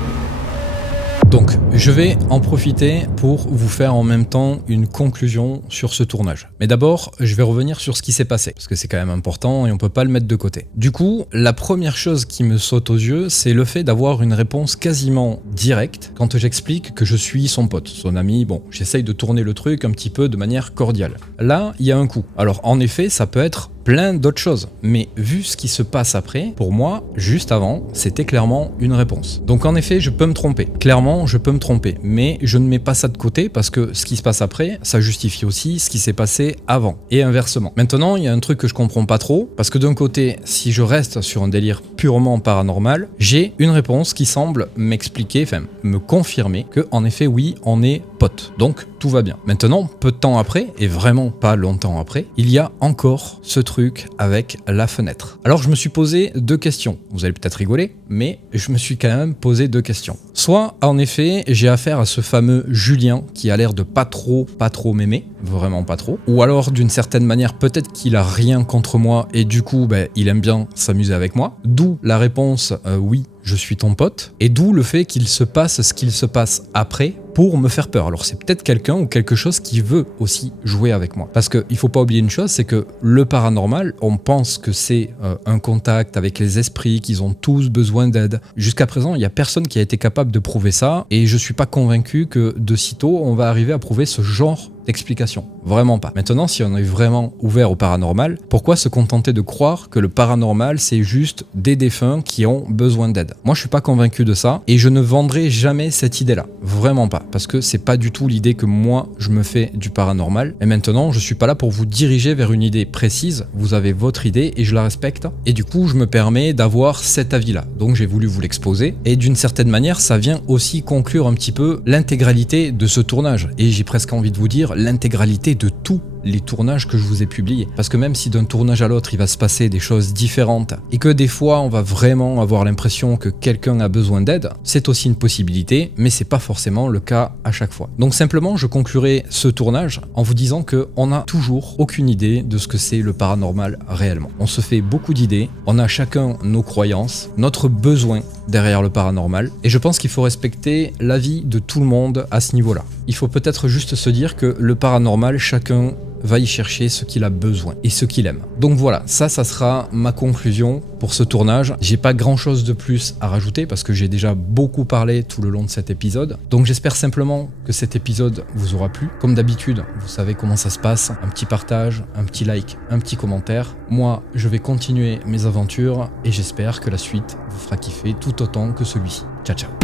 Donc, je vais en profiter pour vous faire en même temps une conclusion sur ce tournage. Mais d'abord, je vais revenir sur ce qui s'est passé, parce que c'est quand même important et on peut pas le mettre de côté. Du coup, la première chose qui me saute aux yeux, c'est le fait d'avoir une réponse quasiment directe quand j'explique que je suis son pote, son ami. Bon, j'essaye de tourner le truc un petit peu de manière cordiale. Là, il y a un coup. Alors, en effet, ça peut être plein d'autres choses. Mais vu ce qui se passe après, pour moi, juste avant, c'était clairement une réponse. Donc en effet, je peux me tromper. Clairement, je peux me tromper. Mais je ne mets pas ça de côté parce que ce qui se passe après, ça justifie aussi ce qui s'est passé avant. Et inversement. Maintenant, il y a un truc que je comprends pas trop. Parce que d'un côté, si je reste sur un délire purement paranormal, j'ai une réponse qui semble m'expliquer, enfin, me confirmer que, en effet, oui, on est potes. Donc, tout va bien. Maintenant, peu de temps après, et vraiment pas longtemps après, il y a encore ce truc avec la fenêtre. Alors je me suis posé deux questions. Vous allez peut-être rigoler, mais je me suis quand même posé deux questions. Soit, en effet, j'ai affaire à ce fameux Julien qui a l'air de pas trop m'aimer, vraiment pas trop. Ou alors, d'une certaine manière, peut-être qu'il a rien contre moi et du coup, il aime bien s'amuser avec moi. D'où la réponse oui, je suis ton pote, et d'où le fait qu'il se passe ce qu'il se passe après pour me faire peur. Alors c'est peut-être quelqu'un ou quelque chose qui veut aussi jouer avec moi. Parce qu'il faut pas oublier une chose, c'est que le paranormal, on pense que c'est un contact avec les esprits, qu'ils ont tous besoin d'aide. Jusqu'à présent, il n'y a personne qui a été capable de prouver ça, et je suis pas convaincu que de sitôt on va arriver à prouver ce genre d'explication. Vraiment pas. Maintenant, si on est vraiment ouvert au paranormal, pourquoi se contenter de croire que le paranormal, c'est juste des défunts qui ont besoin d'aide? Moi, je suis pas convaincu de ça, et je ne vendrai jamais cette idée-là. Vraiment pas. Parce que c'est pas du tout l'idée que moi, je me fais du paranormal. Et maintenant, je suis pas là pour vous diriger vers une idée précise. Vous avez votre idée, et je la respecte. Et du coup, je me permets d'avoir cet avis-là. Donc, j'ai voulu vous l'exposer. Et d'une certaine manière, ça vient aussi conclure un petit peu l'intégralité de ce tournage. Et j'ai presque envie de vous dire l'intégralité de tous les tournages que je vous ai publiés. Parce que même si d'un tournage à l'autre, il va se passer des choses différentes et que des fois, on va vraiment avoir l'impression que quelqu'un a besoin d'aide, c'est aussi une possibilité, mais c'est pas forcément le cas à chaque fois. Donc simplement, je conclurai ce tournage en vous disant que on n'a toujours aucune idée de ce que c'est le paranormal réellement. On se fait beaucoup d'idées, on a chacun nos croyances, notre besoin derrière le paranormal, et je pense qu'il faut respecter l'avis de tout le monde à ce niveau-là. Il faut peut-être juste se dire que le paranormal, chacun va y chercher ce qu'il a besoin et ce qu'il aime. Donc voilà, ça sera ma conclusion pour ce tournage. J'ai pas grand chose de plus à rajouter parce que j'ai déjà beaucoup parlé tout le long de cet épisode. Donc j'espère simplement que cet épisode vous aura plu. Comme d'habitude, vous savez comment ça se passe. Un petit partage, un petit like, un petit commentaire. Moi, je vais continuer mes aventures et j'espère que la suite vous fera kiffer tout autant que celui-ci. Ciao ciao.